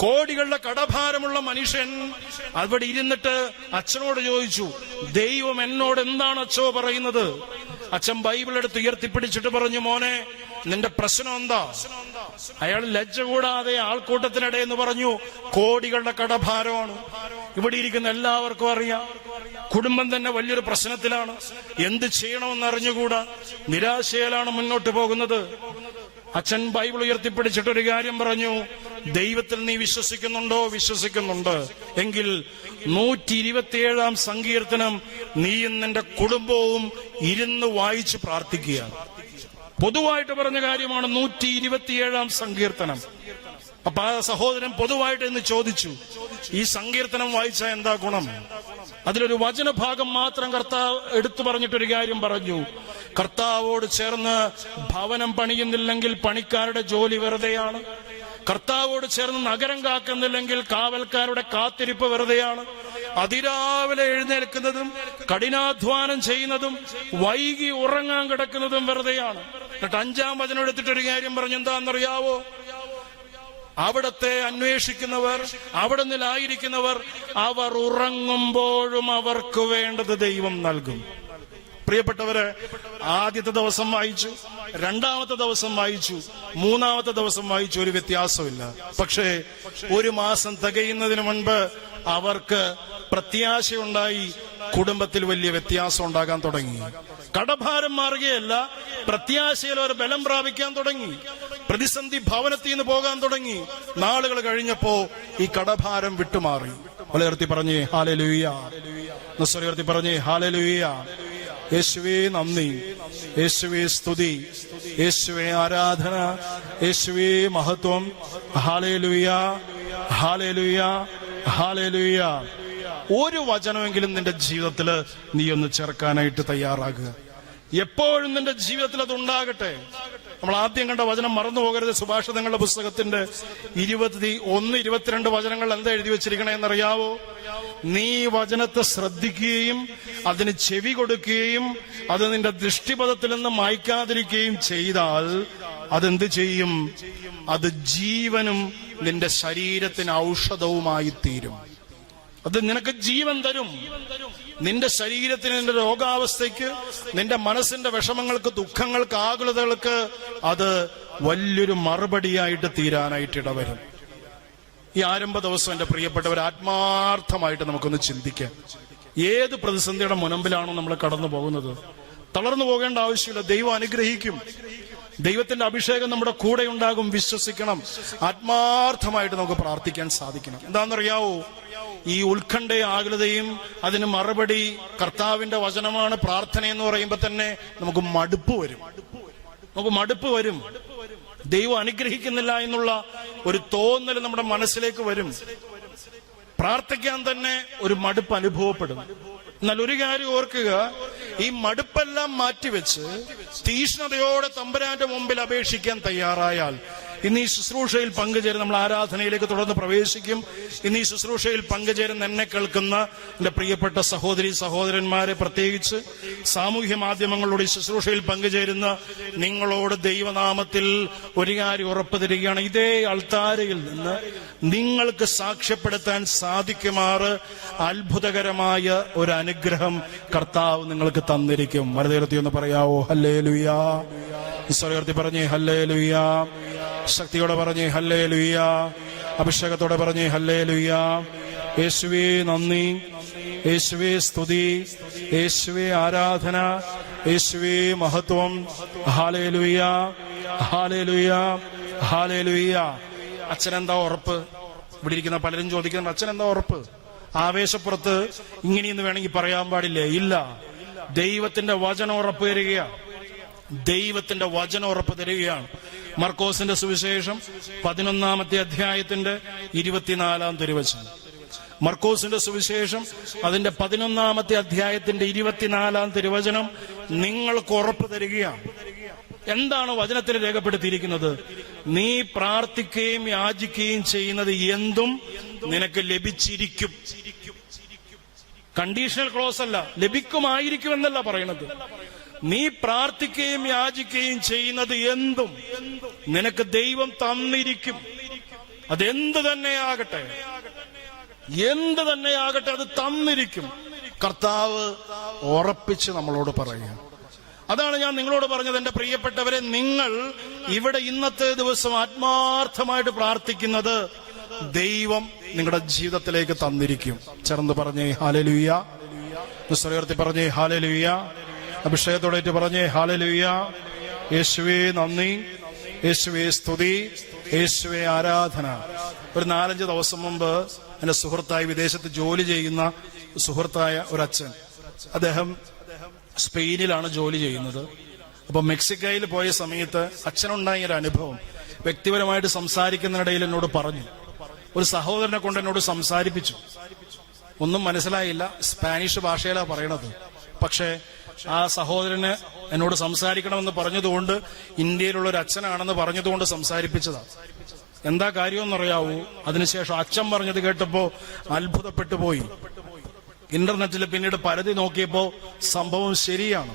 കോടികളുടെ കടഭാരമുള്ള മനുഷ്യൻ അവിടെ ഇരുന്നിട്ട് അച്ഛനോട് ചോദിച്ചു, ദൈവം എന്നോട് എന്താണ് അച്ഛോ പറയുന്നത്? അച്ഛൻ ബൈബിൾ എടുത്ത് ഉയർത്തിപ്പിടിച്ചിട്ട് പറഞ്ഞു, മോനെ നിന്റെ പ്രശ്നം എന്താ? അയാൾ ലജ്ജ കൂടാതെ ആൾക്കൂട്ടത്തിനിടയെന്ന് പറഞ്ഞു, കോടികളുടെ കടഭാരമാണ്. ഇവിടെ ഇരിക്കുന്ന എല്ലാവർക്കും അറിയാം, കുടുംബം തന്നെ വലിയൊരു പ്രശ്നത്തിലാണ്, എന്ത് ചെയ്യണമെന്ന് അറിഞ്ഞുകൂടാ, നിരാശയിലാണ് മുന്നോട്ട് പോകുന്നത്. അച്ഛൻ ബൈബിൾ ഉയർത്തിപ്പിടിച്ചിട്ടൊരു കാര്യം പറഞ്ഞു, ദൈവത്തിൽ നീ വിശ്വസിക്കുന്നുണ്ടോ? വിശ്വസിക്കുന്നുണ്ട് എങ്കിൽ 127 സങ്കീർത്തനം നീയും നിന്റെ കുടുംബവും ഇരുന്ന് വായിച്ച് പ്രാർത്ഥിക്കുക. പൊതുവായിട്ട് പറഞ്ഞ കാര്യമാണ് 127 സങ്കീർത്തനം. അപ്പൊ ആ സഹോദരൻ പൊതുവായിട്ട് ഇന്ന് ചോദിച്ചു, ഈ സങ്കീർത്തനം വായിച്ചാൽ എന്താ ഗുണം? അതിലൊരു വചനഭാഗം മാത്രം കർത്താവ് എടുത്തു പറഞ്ഞിട്ടൊരു കാര്യം പറഞ്ഞു, കർത്താവോട് ചേർന്ന് ഭവനം പണിയുന്നില്ലെങ്കിൽ പണിക്കാരുടെ ജോലി വെറുതെയാണ്. കർത്താവോട് ചേർന്ന് നഗരം കാക്കുന്നില്ലെങ്കിൽ കാവൽക്കാരുടെ കാത്തിരിപ്പ് വെറുതെയാണ്. അതിരാവിലെ എഴുന്നേൽക്കുന്നതും കഠിനാധ്വാനം ചെയ്യുന്നതും വൈകി ഉറങ്ങാൻ കിടക്കുന്നതും വെറുതെയാണ്. എന്നിട്ട് 5-ാം വചനം എടുത്തിട്ടൊരു കാര്യം പറഞ്ഞു, എന്താണെന്നറിയാവോ? അവിടത്തെ അന്വേഷിക്കുന്നവർ, അവിടെ നിലായിരിക്കുന്നവർ, അവർ ഉറങ്ങുമ്പോഴും അവർക്ക് വേണ്ടത് ദൈവം നൽകും. പ്രിയപ്പെട്ടവര്, ആദ്യത്തെ ദിവസം വായിച്ചു, 2ാമത്തെ ദിവസം വായിച്ചു, 3ാമത്തെ ദിവസം വായിച്ചു, ഒരു വ്യത്യാസമില്ല. പക്ഷേ 1 മാസം തികയുന്നതിന് മുൻപ് അവർക്ക് പ്രത്യാശയുണ്ടായി, കുടുംബത്തിൽ വലിയ വ്യത്യാസം ഉണ്ടാകാൻ തുടങ്ങി. കടഭാരം മാറുകയല്ല, പ്രത്യാശയിൽ അവർ ബലം പ്രാപിക്കാൻ തുടങ്ങി. പ്രതിസന്ധി ഭവനത്തിൽ നിന്ന് പോകാൻ തുടങ്ങി. നാളുകൾ കഴിഞ്ഞപ്പോ ഈ കടഭാരം വിട്ടുമാറി. ഉയർത്തി പറഞ്ഞേ ഹല്ലേലൂയ. ഉയർത്തി പറഞ്ഞേ ഹല്ലേലൂയ. യേശുവേ നന്ദി, യേശുവേ സ്തുതി, യേശുവേ ആരാധന, യേശുവേ മഹത്വം. Hallelujah, hallelujah, hallelujah. ഒരു വചനമെങ്കിലും നിന്റെ ജീവിതത്തിൽ നീ ഒന്ന് ചേർക്കാനായിട്ട് തയ്യാറാകുക. എപ്പോഴും നിന്റെ ജീവിതത്തിൽ അത് ഉണ്ടാകട്ടെ. നമ്മൾ ആദ്യം കണ്ട വചനം മറന്നു പോകരുത്. സുഭാഷിതങ്ങളുടെ പുസ്തകത്തിന്റെ 21-22 വചനങ്ങൾ എന്താ എഴുതി വെച്ചിരിക്കണേ എന്നറിയാവോ? നീ വചനത്തെ ശ്രദ്ധിക്കുകയും അതിന് ചെവി കൊടുക്കുകയും അത് നിന്റെ ദൃഷ്ടിപഥത്തിൽ നിന്ന് മായ്ക്കാതിരിക്കുകയും ചെയ്താൽ അതെന്ത് ചെയ്യും? അത് ജീവനും നിന്റെ ശരീരത്തിന് ഔഷധവുമായി തീരും. അത് നിനക്ക് ജീവൻ തരും. നിന്റെ ശരീരത്തിന്, നിന്റെ രോഗാവസ്ഥയ്ക്ക്, നിന്റെ മനസ്സിന്റെ വിഷമങ്ങൾക്ക്, ദുഃഖങ്ങൾക്ക്, ആകുലതകൾക്ക് അത് വലിയൊരു മറുപടിയായിട്ട് തീരാനായിട്ട് ഇടവരും. ഈ ആരംഭ ദിവസം എന്റെ പ്രിയപ്പെട്ടവർ, ആത്മാർത്ഥമായിട്ട് നമുക്കൊന്ന് ചിന്തിക്കാം. ഏത് പ്രതിസന്ധിയുടെ മുനമ്പിലാണോ നമ്മൾ കടന്നു പോകുന്നത്? തളർന്നു പോകേണ്ട ആവശ്യമില്ല. ദൈവം അനുഗ്രഹിക്കും. ദൈവത്തിന്റെ അഭിഷേകം നമ്മുടെ കൂടെ ഉണ്ടാകും. വിശ്വസിക്കണം. ആത്മാർത്ഥമായിട്ട് നമുക്ക് പ്രാർത്ഥിക്കാൻ സാധിക്കണം. എന്താണെന്നറിയാവോ? ഈ ഉത്കണ്ഠയും ആകുലതയും അതിന് മറുപടി കർത്താവിന്റെ വചനമാണ്. പ്രാർത്ഥന എന്ന് പറയുമ്പോൾ തന്നെ നമുക്ക് മടുപ്പ് വരും. ദൈവം അനുഗ്രഹിക്കുന്നില്ല എന്നുള്ള ഒരു തോന്നൽ നമ്മുടെ മനസ്സിലേക്ക് വരും. പ്രാർത്ഥിക്കാൻ തന്നെ ഒരു മടുപ്പ് അനുഭവപ്പെടും. എന്നാൽ ഒരു കാര്യം ഓർക്കുക, ഈ മടുപ്പെല്ലാം മാറ്റിവെച്ച് തീഷ്ണതയോടെ തമ്പുരാന്റെ മുമ്പിൽ അപേക്ഷിക്കാൻ തയ്യാറായാൽ, ഇന്ന് ഈ ശുശ്രൂഷയിൽ പങ്കുചേരുന്ന, നമ്മൾ ആരാധനയിലേക്ക് തുടർന്ന് പ്രവേശിക്കും. ഇന്ന് ഈ ശുശ്രൂഷയിൽ പങ്കുചേരുന്ന എന്നെ കേൾക്കുന്ന എന്റെ പ്രിയപ്പെട്ട സഹോദരി സഹോദരന്മാരെ, പ്രത്യേകിച്ച് സാമൂഹ്യ മാധ്യമങ്ങളിലൂടെ ഈ ശുശ്രൂഷയിൽ പങ്കുചേരുന്ന നിങ്ങളോട് ദൈവനാമത്തിൽ ഒരു കാര്യം ഉറപ്പ് തരികയാണ്. ഇതേ അൾത്താരയിൽ നിന്ന് നിങ്ങൾക്ക് സാക്ഷ്യപ്പെടുത്താൻ സാധിക്കുമാറ് അത്ഭുതകരമായ ഒരു അനുഗ്രഹം കർത്താവ് നിങ്ങൾക്ക് തന്നിരിക്കും. വലതുയർത്തി ഒന്ന് പറയാവോ? ഹല്ലേലൂയ. ഈശ്വരത്തി പറഞ്ഞേ ഹല്ലേലൂയ. ശക്തിയോടെ പറഞ്ഞേ ഹല്ലേലൂയ. അഭിഷേകത്തോടെ പറഞ്ഞേ ഹല്ലേലൂയ. യേശുവേ നന്ദി, യേശുവേ സ്തുതി, യേശുവേ ആരാധന, യേശുവേ മഹത്വം. Hallelujah, hallelujah, hallelujah. അച്ഛനെന്താ ഉറപ്പ്? ഇവിടെ ഇരിക്കുന്ന പലരും ചോദിക്കുന്നുണ്ട്, അച്ഛനെന്താ ഉറപ്പ്? ആവേശപ്പുറത്ത് ഇങ്ങനെയെന്ന് വേണമെങ്കിൽ പറയാൻ പാടില്ലേ? ഇല്ല. ദൈവത്തിന്റെ വചനം ഉറപ്പ് തരികയാണ്. ദൈവത്തിന്റെ വചനം ഉറപ്പ് തരികയാണ്. മർക്കോസിന്റെ സുവിശേഷം 11-ാമത്തെ അധ്യായത്തിന്റെ 24-ാം തിരുവചനം. മർക്കോസിന്റെ സുവിശേഷം അതിന്റെ 11-ാമത്തെ അധ്യായത്തിന്റെ 24-ാം തിരുവചനം നിങ്ങൾക്ക് ഉറപ്പ് തരികയാണ്. എന്താണ് വചനത്തിൽ രേഖപ്പെടുത്തിയിരിക്കുന്നത്? നീ പ്രാർത്ഥിക്കുകയും യാചിക്കുകയും ചെയ്യുന്നത് എന്തും നിനക്ക് ലഭിച്ചിരിക്കും. കണ്ടീഷണൽ ക്ലോസ് അല്ല, ലഭിക്കുമായിരിക്കും എന്നല്ല പറയുന്നത്. നീ പ്രാർത്ഥിക്കുകയും യാചിക്കുകയും ചെയ്യുന്നത് എന്തും നിനക്ക് ദൈവം തന്നിരിക്കും. അതെന്ത് തന്നെയാകട്ടെ, എന്ത് തന്നെയാകട്ടെ, അത് തന്നിരിക്കും. കർത്താവ് ഉറപ്പിച്ച് നമ്മളോട് പറയുക. അതാണ് ഞാൻ നിങ്ങളോട് പറഞ്ഞത്. എന്റെ പ്രിയപ്പെട്ടവരെ, നിങ്ങൾ ഇവിടെ ഇന്നത്തെ ദിവസം ആത്മാർത്ഥമായിട്ട് പ്രാർത്ഥിക്കുന്നത് ദൈവം നിങ്ങളുടെ ജീവിതത്തിലേക്ക് തന്നിരിക്കും. ചേർന്ന് പറഞ്ഞേ ഹല്ലേലൂയ. ഉയർത്തി പറഞ്ഞേ ഹല്ലേലൂയ. അഭിഷേകത്തോടേറ്റ് പറഞ്ഞേ ഹല്ലേലൂയ. യേശുവേ നന്ദി, യേശുവേ സ്തുതി, യേശുവേ ആരാധന. ഒരു 4-5 ദിവസം മുമ്പ് എന്റെ സുഹൃത്തായി, വിദേശത്ത് ജോലി ചെയ്യുന്ന സുഹൃത്തായ ഒരു അച്ഛൻ, അദ്ദേഹം സ്പെയിനിലാണ് ജോലി ചെയ്യുന്നത്. അപ്പൊ മെക്സിക്കോയിൽ പോയ സമയത്ത് അച്ഛനുണ്ടായ ഒരു അനുഭവം വ്യക്തിപരമായിട്ട് സംസാരിക്കുന്നതിനിടയിൽ എന്നോട് പറഞ്ഞു. ഒരു സഹോദരനെ കൊണ്ട് എന്നോട് സംസാരിപ്പിച്ചു. ഒന്നും മനസ്സിലായില്ല, സ്പാനിഷ് ഭാഷയിലാണ് പറയണത്. പക്ഷേ ആ സഹോദരന് എന്നോട് സംസാരിക്കണമെന്ന് പറഞ്ഞതുകൊണ്ട്, ഇന്ത്യയിലുള്ള ഒരു അച്ഛനാണെന്ന് പറഞ്ഞതുകൊണ്ട് സംസാരിപ്പിച്ചതാണ്. എന്താ കാര്യമെന്നറിയാവൂ? അതിനുശേഷം അച്ഛൻ പറഞ്ഞത് കേട്ടപ്പോ അത്ഭുതപ്പെട്ടു പോയി. ഇന്റർനെറ്റിൽ പിന്നീട് പരതി നോക്കിയപ്പോ സംഭവം ശരിയാണ്.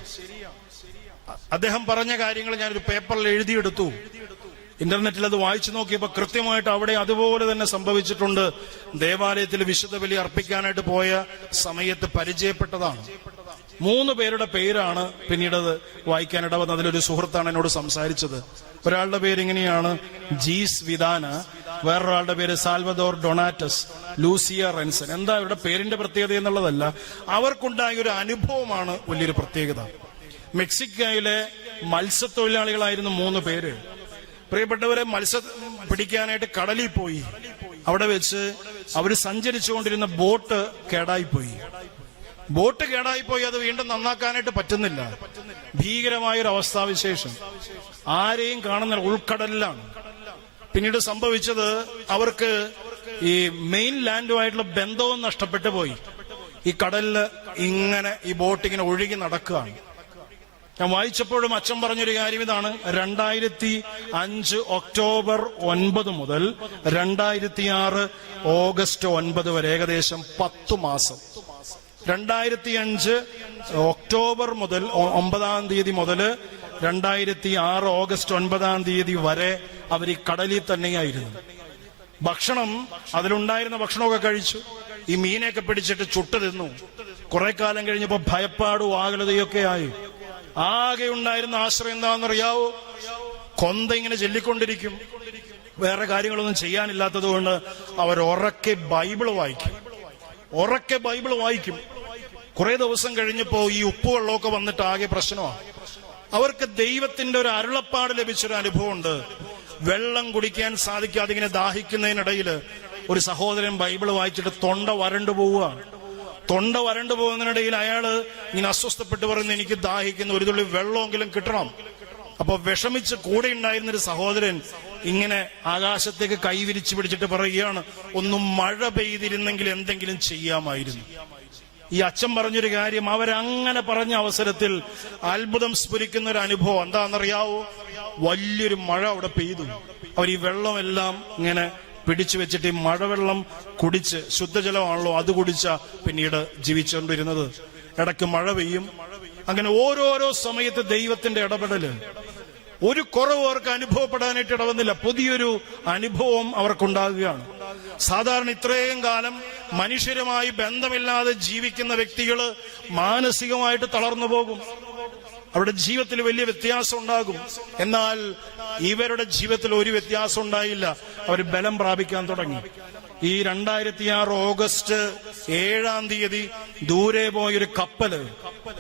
അദ്ദേഹം പറഞ്ഞ കാര്യങ്ങൾ ഞാനൊരു പേപ്പറിൽ എഴുതിയെടുത്തു. ഇന്റർനെറ്റിൽ അത് വായിച്ചു നോക്കിയപ്പോ കൃത്യമായിട്ട് അവിടെ അതുപോലെ തന്നെ സംഭവിച്ചിട്ടുണ്ട്. ദേവാലയത്തിൽ വിശുദ്ധ ബലി അർപ്പിക്കാനായിട്ട് പോയ സമയത്ത് പരിചയപ്പെട്ടതാണ്. 3 പേരുടെ പേരാണ് പിന്നീട് അത് വായിക്കാനിട വന്നത്. അതിലൊരു സുഹൃത്താണ് എന്നോട് സംസാരിച്ചത്. ഒരാളുടെ പേര് ഇങ്ങനെയാണ്, ജീസ് വിദാന. വേറൊരാളുടെ പേര് സാൽവദോർ ഡൊണാറ്റസ്, ലൂസിയ റെൻസൺ. എന്താ ഇവരുടെ പേരിന്റെ പ്രത്യേകത എന്നുള്ളതല്ല, അവർക്കുണ്ടായ ഒരു അനുഭവമാണ് വലിയൊരു പ്രത്യേകത. മെക്സിക്കോയിലെ മത്സ്യത്തൊഴിലാളികളായിരുന്നു 3 പേര്. പ്രിയപ്പെട്ടവരെ, മത്സ്യം പിടിക്കാനായിട്ട് കടലിൽ പോയി. അവിടെ വെച്ച് അവർ സഞ്ചരിച്ചുകൊണ്ടിരുന്ന ബോട്ട് കേടായിപ്പോയി. അത് വീണ്ടും നന്നാക്കാനായിട്ട് പറ്റുന്നില്ല. ഭീകരമായൊരു അവസ്ഥാവിശേഷം. ആരെയും കാണുന്നില്ല, ഉൾക്കടലിലാണ്. പിന്നീട് സംഭവിച്ചത്, അവർക്ക് ഈ മെയിൻ ലാൻഡുമായിട്ടുള്ള ബന്ധവും നഷ്ടപ്പെട്ടു പോയി. ഈ കടലില് ഇങ്ങനെ ഈ ബോട്ട് ഇങ്ങനെ ഒഴുകി നടക്കുകയാണ്. ഞാൻ വായിച്ചപ്പോഴും അച്ഛൻ പറഞ്ഞൊരു കാര്യം ഇതാണ്: 2005 ഒക്ടോബർ 9 മുതൽ 2006 ഓഗസ്റ്റ് 9 വരെ ഏകദേശം 10 മാസം. 2005 ഒക്ടോബർ മുതൽ 9-ാം തീയതി മുതൽ 2006 ഓഗസ്റ്റ് 9-ാം തീയതി വരെ അവർ ഈ കടലിൽ തന്നെയായിരുന്നു. ഭക്ഷണം, അതിലുണ്ടായിരുന്ന ഭക്ഷണമൊക്കെ കഴിച്ചു. ഈ മീനൊക്കെ പിടിച്ചിട്ട് ചുട്ട് തിന്നു. കുറെ കാലം കഴിഞ്ഞപ്പോ ഭയപ്പാടും ആകുലതയൊക്കെ ആയി. ആകെ ഉണ്ടായിരുന്ന ആശ്രയം എന്താണെന്നറിയാവോ? കൊന്ത ഇങ്ങനെ ചൊല്ലിക്കൊണ്ടിരിക്കും. വേറെ കാര്യങ്ങളൊന്നും ചെയ്യാനില്ലാത്തത് കൊണ്ട് അവർ ഉറക്കെ ബൈബിള് വായിക്കും. കുറെ ദിവസം കഴിഞ്ഞപ്പോ ഈ ഉപ്പുവെള്ളമൊക്കെ വന്നിട്ട് ആകെ പ്രശ്നമാണ്. അവർക്ക് ദൈവത്തിന്റെ ഒരു അരുളപ്പാട് ലഭിച്ചൊരു അനുഭവമുണ്ട്. വെള്ളം കുടിക്കാൻ സാധിക്കാതെ ഇങ്ങനെ ദാഹിക്കുന്നതിനിടയിൽ ഒരു സഹോദരൻ ബൈബിള് വായിച്ചിട്ട് തൊണ്ട വരണ്ടു പോകുന്നതിനിടയിൽ അയാള് ഇങ്ങനെ അസ്വസ്ഥപ്പെട്ട് പറയുന്നു, എനിക്ക് ദാഹിക്കുന്ന ഒരു തുള്ളി വെള്ളമെങ്കിലും കിട്ടണം. അപ്പൊ വിഷമിച്ച് കൂടെ ഉണ്ടായിരുന്നൊരു സഹോദരൻ ഇങ്ങനെ ആകാശത്തേക്ക് കൈവിരിച്ചു പിടിച്ചിട്ട് പറയുകയാണ്, ഒന്നും മഴ പെയ്തിരുന്നെങ്കിൽ എന്തെങ്കിലും ചെയ്യാമായിരുന്നു. ഈ അച്ഛൻ പറഞ്ഞൊരു കാര്യം, അവരങ്ങനെ പറഞ്ഞ അവസരത്തിൽ അത്ഭുതം സ്ഫുരിക്കുന്ന ഒരു അനുഭവം എന്താണെന്നറിയാവോ? വലിയൊരു മഴ അവിടെ പെയ്തു. അവർ ഈ വെള്ളമെല്ലാം ഇങ്ങനെ പിടിച്ചു വെച്ചിട്ട് ഈ മഴവെള്ളം കുടിച്ച്, ശുദ്ധജലമാണല്ലോ, അത് കുടിച്ച പിന്നീട് ജീവിച്ചുകൊണ്ടിരുന്നത്. ഇടയ്ക്ക് മഴ പെയ്യും. അങ്ങനെ ഓരോരോ സമയത്ത് ദൈവത്തിന്റെ ഇടപെടല്. ഒരു കുറവ് അവർക്ക് അനുഭവപ്പെടാനായിട്ട് ഇടവന്നില്ല. പുതിയൊരു അനുഭവം അവർക്കുണ്ടാകുകയാണ്. സാധാരണ ഇത്രയും കാലം മനുഷ്യരുമായി ബന്ധമില്ലാതെ ജീവിക്കുന്ന വ്യക്തികള് മാനസികമായിട്ട് തളർന്നു പോകും. അവരുടെ ജീവിതത്തിൽ വലിയ വ്യത്യാസം ഉണ്ടാകും. എന്നാൽ ഇവരുടെ ജീവിതത്തിൽ ഒരു വ്യത്യാസം ഉണ്ടായില്ല. അവർ ബലം പ്രാപിക്കാൻ തുടങ്ങി. ഈ 2006 ഓഗസ്റ്റ് 7 ദൂരെ പോയൊരു കപ്പല്,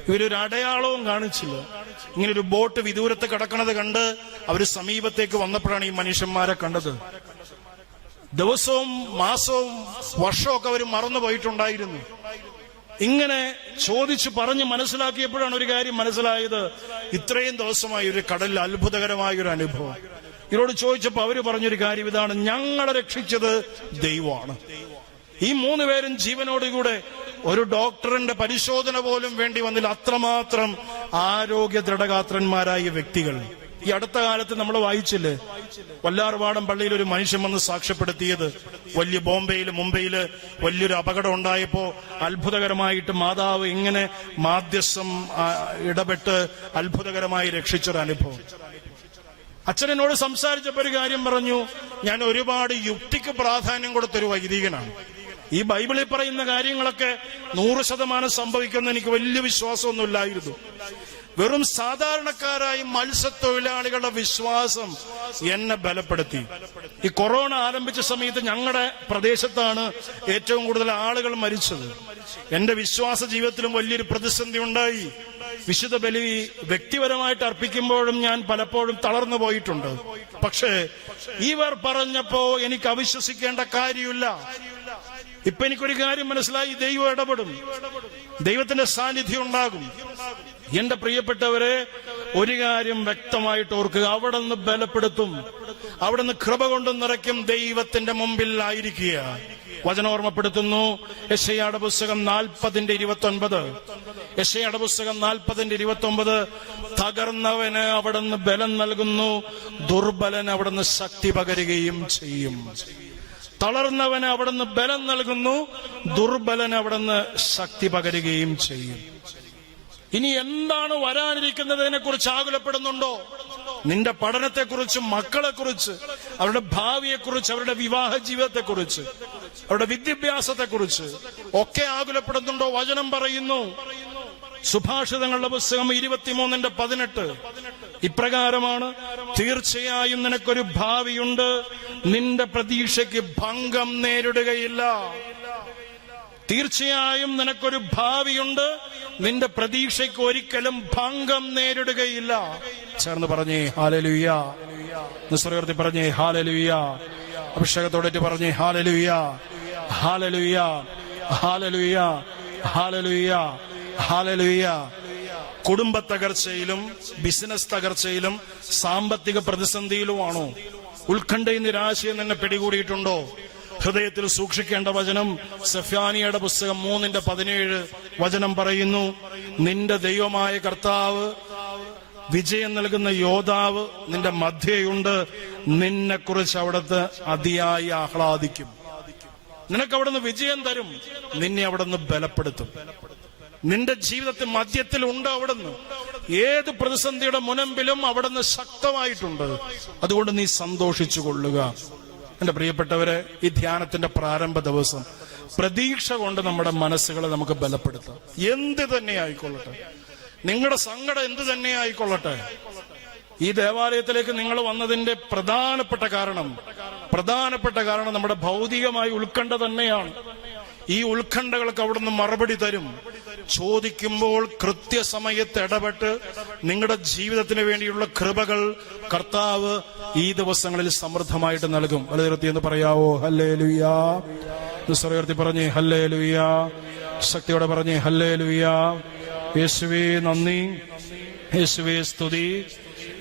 ഇവരൊരു അടയാളവും കാണിച്ചില്ല. ഇങ്ങനെ ഒരു ബോട്ട് വിദൂരത്ത് കിടക്കണത് കണ്ട് അവര് സമീപത്തേക്ക് വന്നപ്പോഴാണ് ഈ മനുഷ്യന്മാരെ കണ്ടത്. ദിവസവും മാസവും വർഷമൊക്കെ അവർ മറന്നുപോയിട്ടുണ്ടായിരുന്നു. ഇങ്ങനെ ചോദിച്ചു പറഞ്ഞ് മനസ്സിലാക്കിയപ്പോഴാണ് ഒരു കാര്യം മനസ്സിലായത്. ഇത്രയും ദിവസമായി ഒരു കടലിൽ അത്ഭുതകരമായ ഒരു അനുഭവം. ഇവരോട് ചോദിച്ചപ്പോ അവര് പറഞ്ഞൊരു കാര്യം ഇതാണ്, ഞങ്ങളെ രക്ഷിച്ചത് ദൈവമാണ്. ഈ 3 പേരും ജീവനോടുകൂടെ ഒരു ഡോക്ടറിന്റെ പരിശോധന പോലും വേണ്ടി വന്നില്ല. അത്രമാത്രം ആരോഗ്യ ദൃഢഗാത്രന്മാരായ വ്യക്തികൾ. ഈ അടുത്ത കാലത്ത് നമ്മൾ വായിച്ചില്ലേ, വല്ലാർപാടം പള്ളിയിൽ ഒരു മനുഷ്യൻ വന്ന് സാക്ഷ്യപ്പെടുത്തിയത്, വലിയ മുംബൈയില് വലിയൊരു അപകടം ഉണ്ടായപ്പോ അത്ഭുതകരമായിട്ട് മാതാവ് ഇങ്ങനെ മാധ്യസ്ഥം ഇടപെട്ട് അത്ഭുതകരമായി രക്ഷിച്ചൊരു അനുഭവം. അച്ഛനോട് സംസാരിച്ചപ്പോ ഒരു കാര്യം പറഞ്ഞു, ഞാൻ ഒരുപാട് യുക്തിക്ക് പ്രാധാന്യം കൊടുത്തൊരു വൈദികനാണ്. ഈ ബൈബിളിൽ പറയുന്ന കാര്യങ്ങളൊക്കെ 100% സംഭവിക്കുമെന്ന് എനിക്ക് വലിയ വിശ്വാസമൊന്നുമില്ലായിരുന്നു. വെറും സാധാരണക്കാരായ മത്സ്യത്തൊഴിലാളികളുടെ വിശ്വാസം എന്നെ ബലപ്പെടുത്തി. ഈ കൊറോണ ആരംഭിച്ച സമയത്ത് ഞങ്ങളുടെ പ്രദേശത്താണ് ഏറ്റവും കൂടുതൽ ആളുകൾ മരിച്ചത്. എന്റെ വിശ്വാസ ജീവിതത്തിലും വലിയൊരു പ്രതിസന്ധി ഉണ്ടായി. വിശുദ്ധ ബലി വ്യക്തിപരമായിട്ട് അർപ്പിക്കുമ്പോഴും ഞാൻ പലപ്പോഴും തളർന്നു പോയിട്ടുണ്ട്. പക്ഷേ ഇവർ പറഞ്ഞപ്പോ എനിക്ക് അവിശ്വസിക്കേണ്ട കാര്യമില്ല. ഇപ്പൊ എനിക്കൊരു കാര്യം മനസ്സിലായി, ദൈവം ഇടപെടും, ദൈവത്തിന്റെ സാന്നിധ്യം ഉണ്ടാകും. എന്റെ പ്രിയപ്പെട്ടവരെ, ഒരു കാര്യം വ്യക്തമായിട്ട് ഓർക്കുക, അവിടെ നിന്ന് ബലപ്പെടുത്തും, അവിടെ നിന്ന് കൃപ കൊണ്ട് നിറയ്ക്കും. ദൈവത്തിന്റെ മുമ്പിൽ ആയിരിക്കുക. വചനം ഓർമ്മപ്പെടുത്തുന്നു, യെശയ്യായുടെ പുസ്തകം 40:29. യെശയ്യായുടെ പുസ്തകം 40:29. തകർന്നവന് അവിടുന്ന് ബലം നൽകുന്നു, ദുർബലന് അവിടുന്ന് ശക്തി പകരുകയും ചെയ്യും. തളർന്നവന് അവിടുന്ന് ബലം നൽകുന്നു, ദുർബലന് അവിടുന്ന് ശക്തി പകരുകയും ചെയ്യും. ഇനി എന്താണ് വരാനിരിക്കുന്നതിനെ കുറിച്ച് ആകുലപ്പെടുന്നുണ്ടോ? നിന്റെ പഠനത്തെക്കുറിച്ച്, മക്കളെക്കുറിച്ച്, അവരുടെ ഭാവിയെക്കുറിച്ച്, അവരുടെ വിവാഹ ജീവിതത്തെക്കുറിച്ച്, അവരുടെ വിദ്യാഭ്യാസത്തെക്കുറിച്ച് ഒക്കെ ആകുലപ്പെടുന്നുണ്ടോ? വചനം പറയുന്നു, സുഭാഷിതങ്ങളുടെ പുസ്തകം 23:18 ഇപ്രകാരമാണ്, തീർച്ചയായും നിനക്കൊരു ഭാവിയുണ്ട്, നിന്റെ പ്രതീക്ഷയ്ക്ക് ഭംഗം നേരിടുകയില്ല. തീർച്ചയായും നിനക്കൊരു ഭാവിയുണ്ട്, നിന്റെ പ്രതീക്ഷയ്ക്ക് ഒരിക്കലും ഭംഗം നേരിടുകയില്ല. ചേർന്ന് പറഞ്ഞേ ഹല്ലേലൂയ. നിസ്വരത്തിൽ പറഞ്ഞേ ഹല്ലേലൂയ. അഭിഷേകത്തോടെ പറഞ്ഞേ hallelujah, hallelujah, hallelujah, hallelujah, hallelujah. കുടുംബ തകർച്ചയിലും ബിസിനസ് തകർച്ചയിലും സാമ്പത്തിക പ്രതിസന്ധിയിലുമാണോ? ഉത്കണ്ഠയും നിരാശയും നിന്നെ പിടികൂടിയിട്ടുണ്ടോ? ഹൃദയത്തിൽ സൂക്ഷിക്കേണ്ട വചനം സെഫാനിയുടെ പുസ്തകം 3:17 വചനം പറയുന്നു, നിന്റെ ദൈവമായ കർത്താവ്, വിജയം നൽകുന്ന യോദ്ധാവ് നിന്റെ മധ്യയുണ്ട്, നിന്നെ കുറിച്ച് അവിടുത്തെ അതിയായി ആഹ്ലാദിക്കും. നിനക്ക് അവിടുന്ന് വിജയം തരും, നിന്നെ അവിടുന്ന് ബലപ്പെടുത്തും. നിന്റെ ജീവിതത്തിൽ മധ്യത്തിലുണ്ട് അവിടുന്ന്. ഏത് പ്രതിസന്ധിയുടെ മുനമ്പിലും അവിടുന്ന് ശക്തമായിട്ടുണ്ട്. അതുകൊണ്ട് നീ സന്തോഷിച്ചു കൊള്ളുക. എന്റെ പ്രിയപ്പെട്ടവരെ, ഈ ധ്യാനത്തിന്റെ പ്രാരംഭ ദിവസം പ്രതീക്ഷ കൊണ്ട് നമ്മുടെ മനസ്സുകളെ നമുക്ക് ബലപ്പെടുത്താം. എന്ത് തന്നെ ആയിക്കൊള്ളട്ടെ, നിങ്ങളുടെ സങ്കടം എന്ത് തന്നെ ആയിക്കൊള്ളട്ടെ, ഈ ദേവാലയത്തിലേക്ക് നിങ്ങൾ വന്നതിന്റെ പ്രധാനപ്പെട്ട കാരണം നമ്മുടെ ഭൗതികമായ ഉത്കണ്ഠ തന്നെയാണ്. ഈ ഉത്കണ്ഠകൾക്ക് അവിടുന്ന് മറുപടി തരും. ചോദിക്കുമ്പോൾ കൃത്യസമയത്ത് ഇടപെട്ട് നിങ്ങളുടെ ജീവിതത്തിന് വേണ്ടിയുള്ള കൃപകൾ കർത്താവ് ഈ ദിവസങ്ങളിൽ സമൃദ്ധമായിട്ട് നൽകും. വലതുയർത്തി എന്ന് പറയാവോ? ഹല്ലേലൂയാ. സ്വരയുയർത്തി പറഞ്ഞേ ഹല്ലേലൂയാ. ശക്തിയോടെ പറഞ്ഞേ ഹല്ലേലൂയാ. യേശുവേ നന്ദി, യേശുവേ സ്തുതി,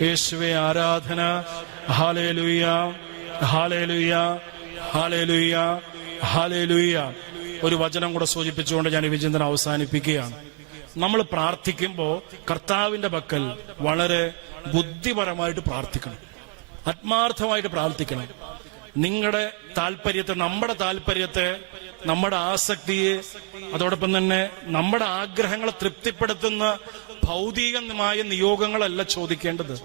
യേശുവേ ആരാധന. ഹല്ലേലൂയാ, ഹല്ലേലൂയാ, ഹല്ലേലൂയാ, ഹല്ലേലൂയാ. ഒരു വചനം കൂടെ സൂചിപ്പിച്ചുകൊണ്ട് ഞാൻ ഈ വിചിന്തനം അവസാനിപ്പിക്കുകയാണ്. നമ്മൾ പ്രാർത്ഥിക്കുമ്പോൾ കർത്താവിന്റെ പക്കൽ വളരെ ബുദ്ധിപരമായിട്ട് പ്രാർത്ഥിക്കണം, ആത്മാർത്ഥമായിട്ട് പ്രാർത്ഥിക്കണം. നിങ്ങളുടെ താല്പര്യത്തെ, നമ്മുടെ താല്പര്യത്തെ, നമ്മുടെ ആസക്തിയെ, അതോടൊപ്പം തന്നെ നമ്മുടെ ആഗ്രഹങ്ങളെ തൃപ്തിപ്പെടുത്തുന്ന ഭൗതികമായ നിയോഗങ്ങളല്ല ചോദിക്കേണ്ടത്.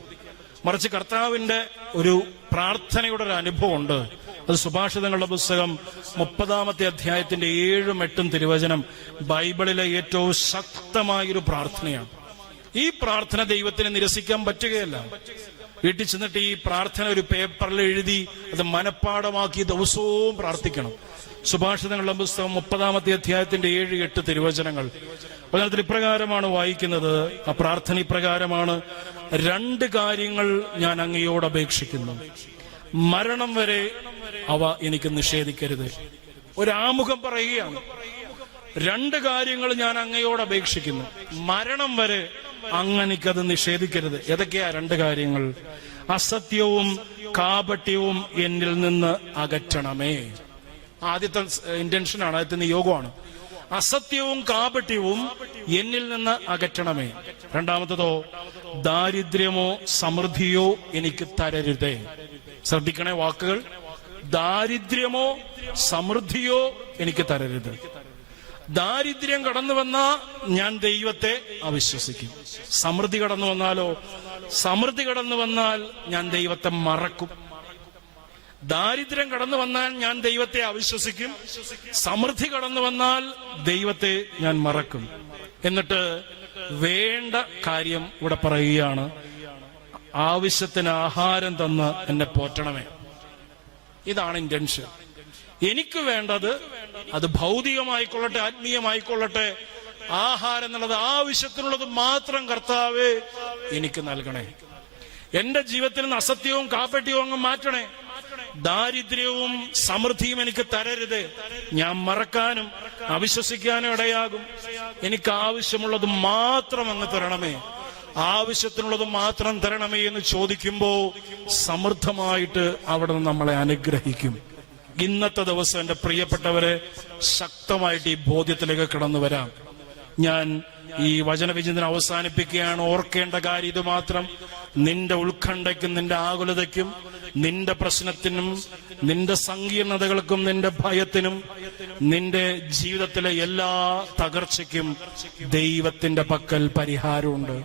മറിച്ച് കർത്താവിന്റെ ഒരു പ്രാർത്ഥനയുടെ ഒരു അനുഭവമുണ്ട്. അത് സുഭാഷിതങ്ങളുടെ പുസ്തകം 30-ാമത്തെ അധ്യായത്തിന്റെ 7ഉം 8ഉം തിരുവചനം ബൈബിളിലെ ഏറ്റവും ശക്തമായൊരു പ്രാർത്ഥനയാണ്. ഈ പ്രാർത്ഥന ദൈവത്തിന് നിരസിക്കാൻ പറ്റുകയല്ല. വീട്ടിൽ ചെന്നിട്ട് ഈ പ്രാർത്ഥന ഒരു പേപ്പറിൽ എഴുതി അത് മനഃപ്പാഠമാക്കി ദിവസവും പ്രാർത്ഥിക്കണം. സുഭാഷിതങ്ങളുടെ പുസ്തകം 30-ാമത്തെ അധ്യായത്തിന്റെ 7-8 തിരുവചനങ്ങൾ അതിനകത്ത് ഇപ്രകാരമാണ് വായിക്കുന്നത്. ആ പ്രാർത്ഥന ഇപ്രകാരമാണ്: 2 കാര്യങ്ങൾ ഞാൻ അങ്ങയോട് അപേക്ഷിക്കുന്നു, മരണം വരെ അവ എനിക്ക് നിഷേധിക്കരുത്. ഒരാമുഖം പറയുകയാണ്, 2 കാര്യങ്ങൾ ഞാൻ അങ്ങയോട് അപേക്ഷിക്കുന്നു, മരണം വരെ അങ്ങ് എനിക്കത് നിഷേധിക്കരുത്. ഏതൊക്കെയാ 2 കാര്യങ്ങൾ? അസത്യവും കാപട്യവും എന്നിൽ നിന്ന് അകറ്റണമേ. ആദ്യത്തെ ഇന്റൻഷനാണ്, ആദ്യത്തെ നിയോഗമാണ്. അസത്യവും കാപട്യവും എന്നിൽ നിന്ന് അകറ്റണമേ. രണ്ടാമത്തതോ, ദാരിദ്ര്യമോ സമൃദ്ധിയോ എനിക്ക് തരരുതേ. ശ്രദ്ധിക്കണേ വാക്കുകൾ. ദാരിദ്ര്യമോ സമൃദ്ധിയോ എനിക്ക് തരരുത്. ദാരിദ്ര്യം കടന്നു വന്നാൽ ഞാൻ ദൈവത്തെ അവിശ്വസിക്കും. സമൃദ്ധി കടന്നു വന്നാലോ? സമൃദ്ധി കടന്നു വന്നാൽ ഞാൻ ദൈവത്തെ മറക്കും. ദാരിദ്ര്യം കടന്നു വന്നാൽ ഞാൻ ദൈവത്തെ അവിശ്വസിക്കും. സമൃദ്ധി കടന്നു വന്നാൽ ദൈവത്തെ ഞാൻ മറക്കും. എന്നിട്ട് വേണ്ട കാര്യം ഇവിടെ പറയുകയാണ്: ആവശ്യത്തിന് ആഹാരം തന്ന് എന്നെ പോറ്റണമേ. ഇതാണ് ഇന്റൻഷൻ. എനിക്ക് വേണ്ടത്, അത് ഭൗതികമായിക്കൊള്ളട്ടെ ആത്മീയമായിക്കൊള്ളട്ടെ, ആഹാരം എന്നുള്ളത്, ആവശ്യത്തിനുള്ളത് മാത്രം കർത്താവേ എനിക്ക് നൽകണേ. എന്റെ ജീവിതത്തിൽ നിന്ന് അസത്യവും കാപ്പട്യവും അങ്ങ് മാറ്റണേ. ദാരിദ്ര്യവും സമൃദ്ധിയും എനിക്ക് തരരുത്. ഞാൻ മറക്കാനും അവിശ്വസിക്കാനും ഇടയാകും. എനിക്ക് ആവശ്യമുള്ളത് മാത്രം അങ്ങ് തരണമേ, ആവശ്യത്തിനുള്ളത് മാത്രം തരണമേ എന്ന് ചോദിക്കുമ്പോ സമൃദ്ധമായിട്ട് അവിടെ നിന്ന് നമ്മളെ അനുഗ്രഹിക്കും. ഇന്നത്തെ ദിവസം എന്റെ പ്രിയപ്പെട്ടവരെ, ശക്തമായിട്ട് ഈ ബോധ്യത്തിലേക്ക് കടന്നു വരാം. ഞാൻ ഈ വചനവിചിന്തനം അവസാനിപ്പിക്കുകയാണ്. ഓർക്കേണ്ട കാര്യം ഇത് മാത്രം: നിന്റെ ഉത്കണ്ഠയ്ക്കും നിന്റെ ആകുലതയ്ക്കും നിന്റെ പ്രശ്നത്തിനും നിന്റെ സങ്കീർണതകൾക്കും നിന്റെ ഭയത്തിനും നിന്റെ ജീവിതത്തിലെ എല്ലാ തകർച്ചയ്ക്കും ദൈവത്തിന്റെ പക്കൽ പരിഹാരമുണ്ട്.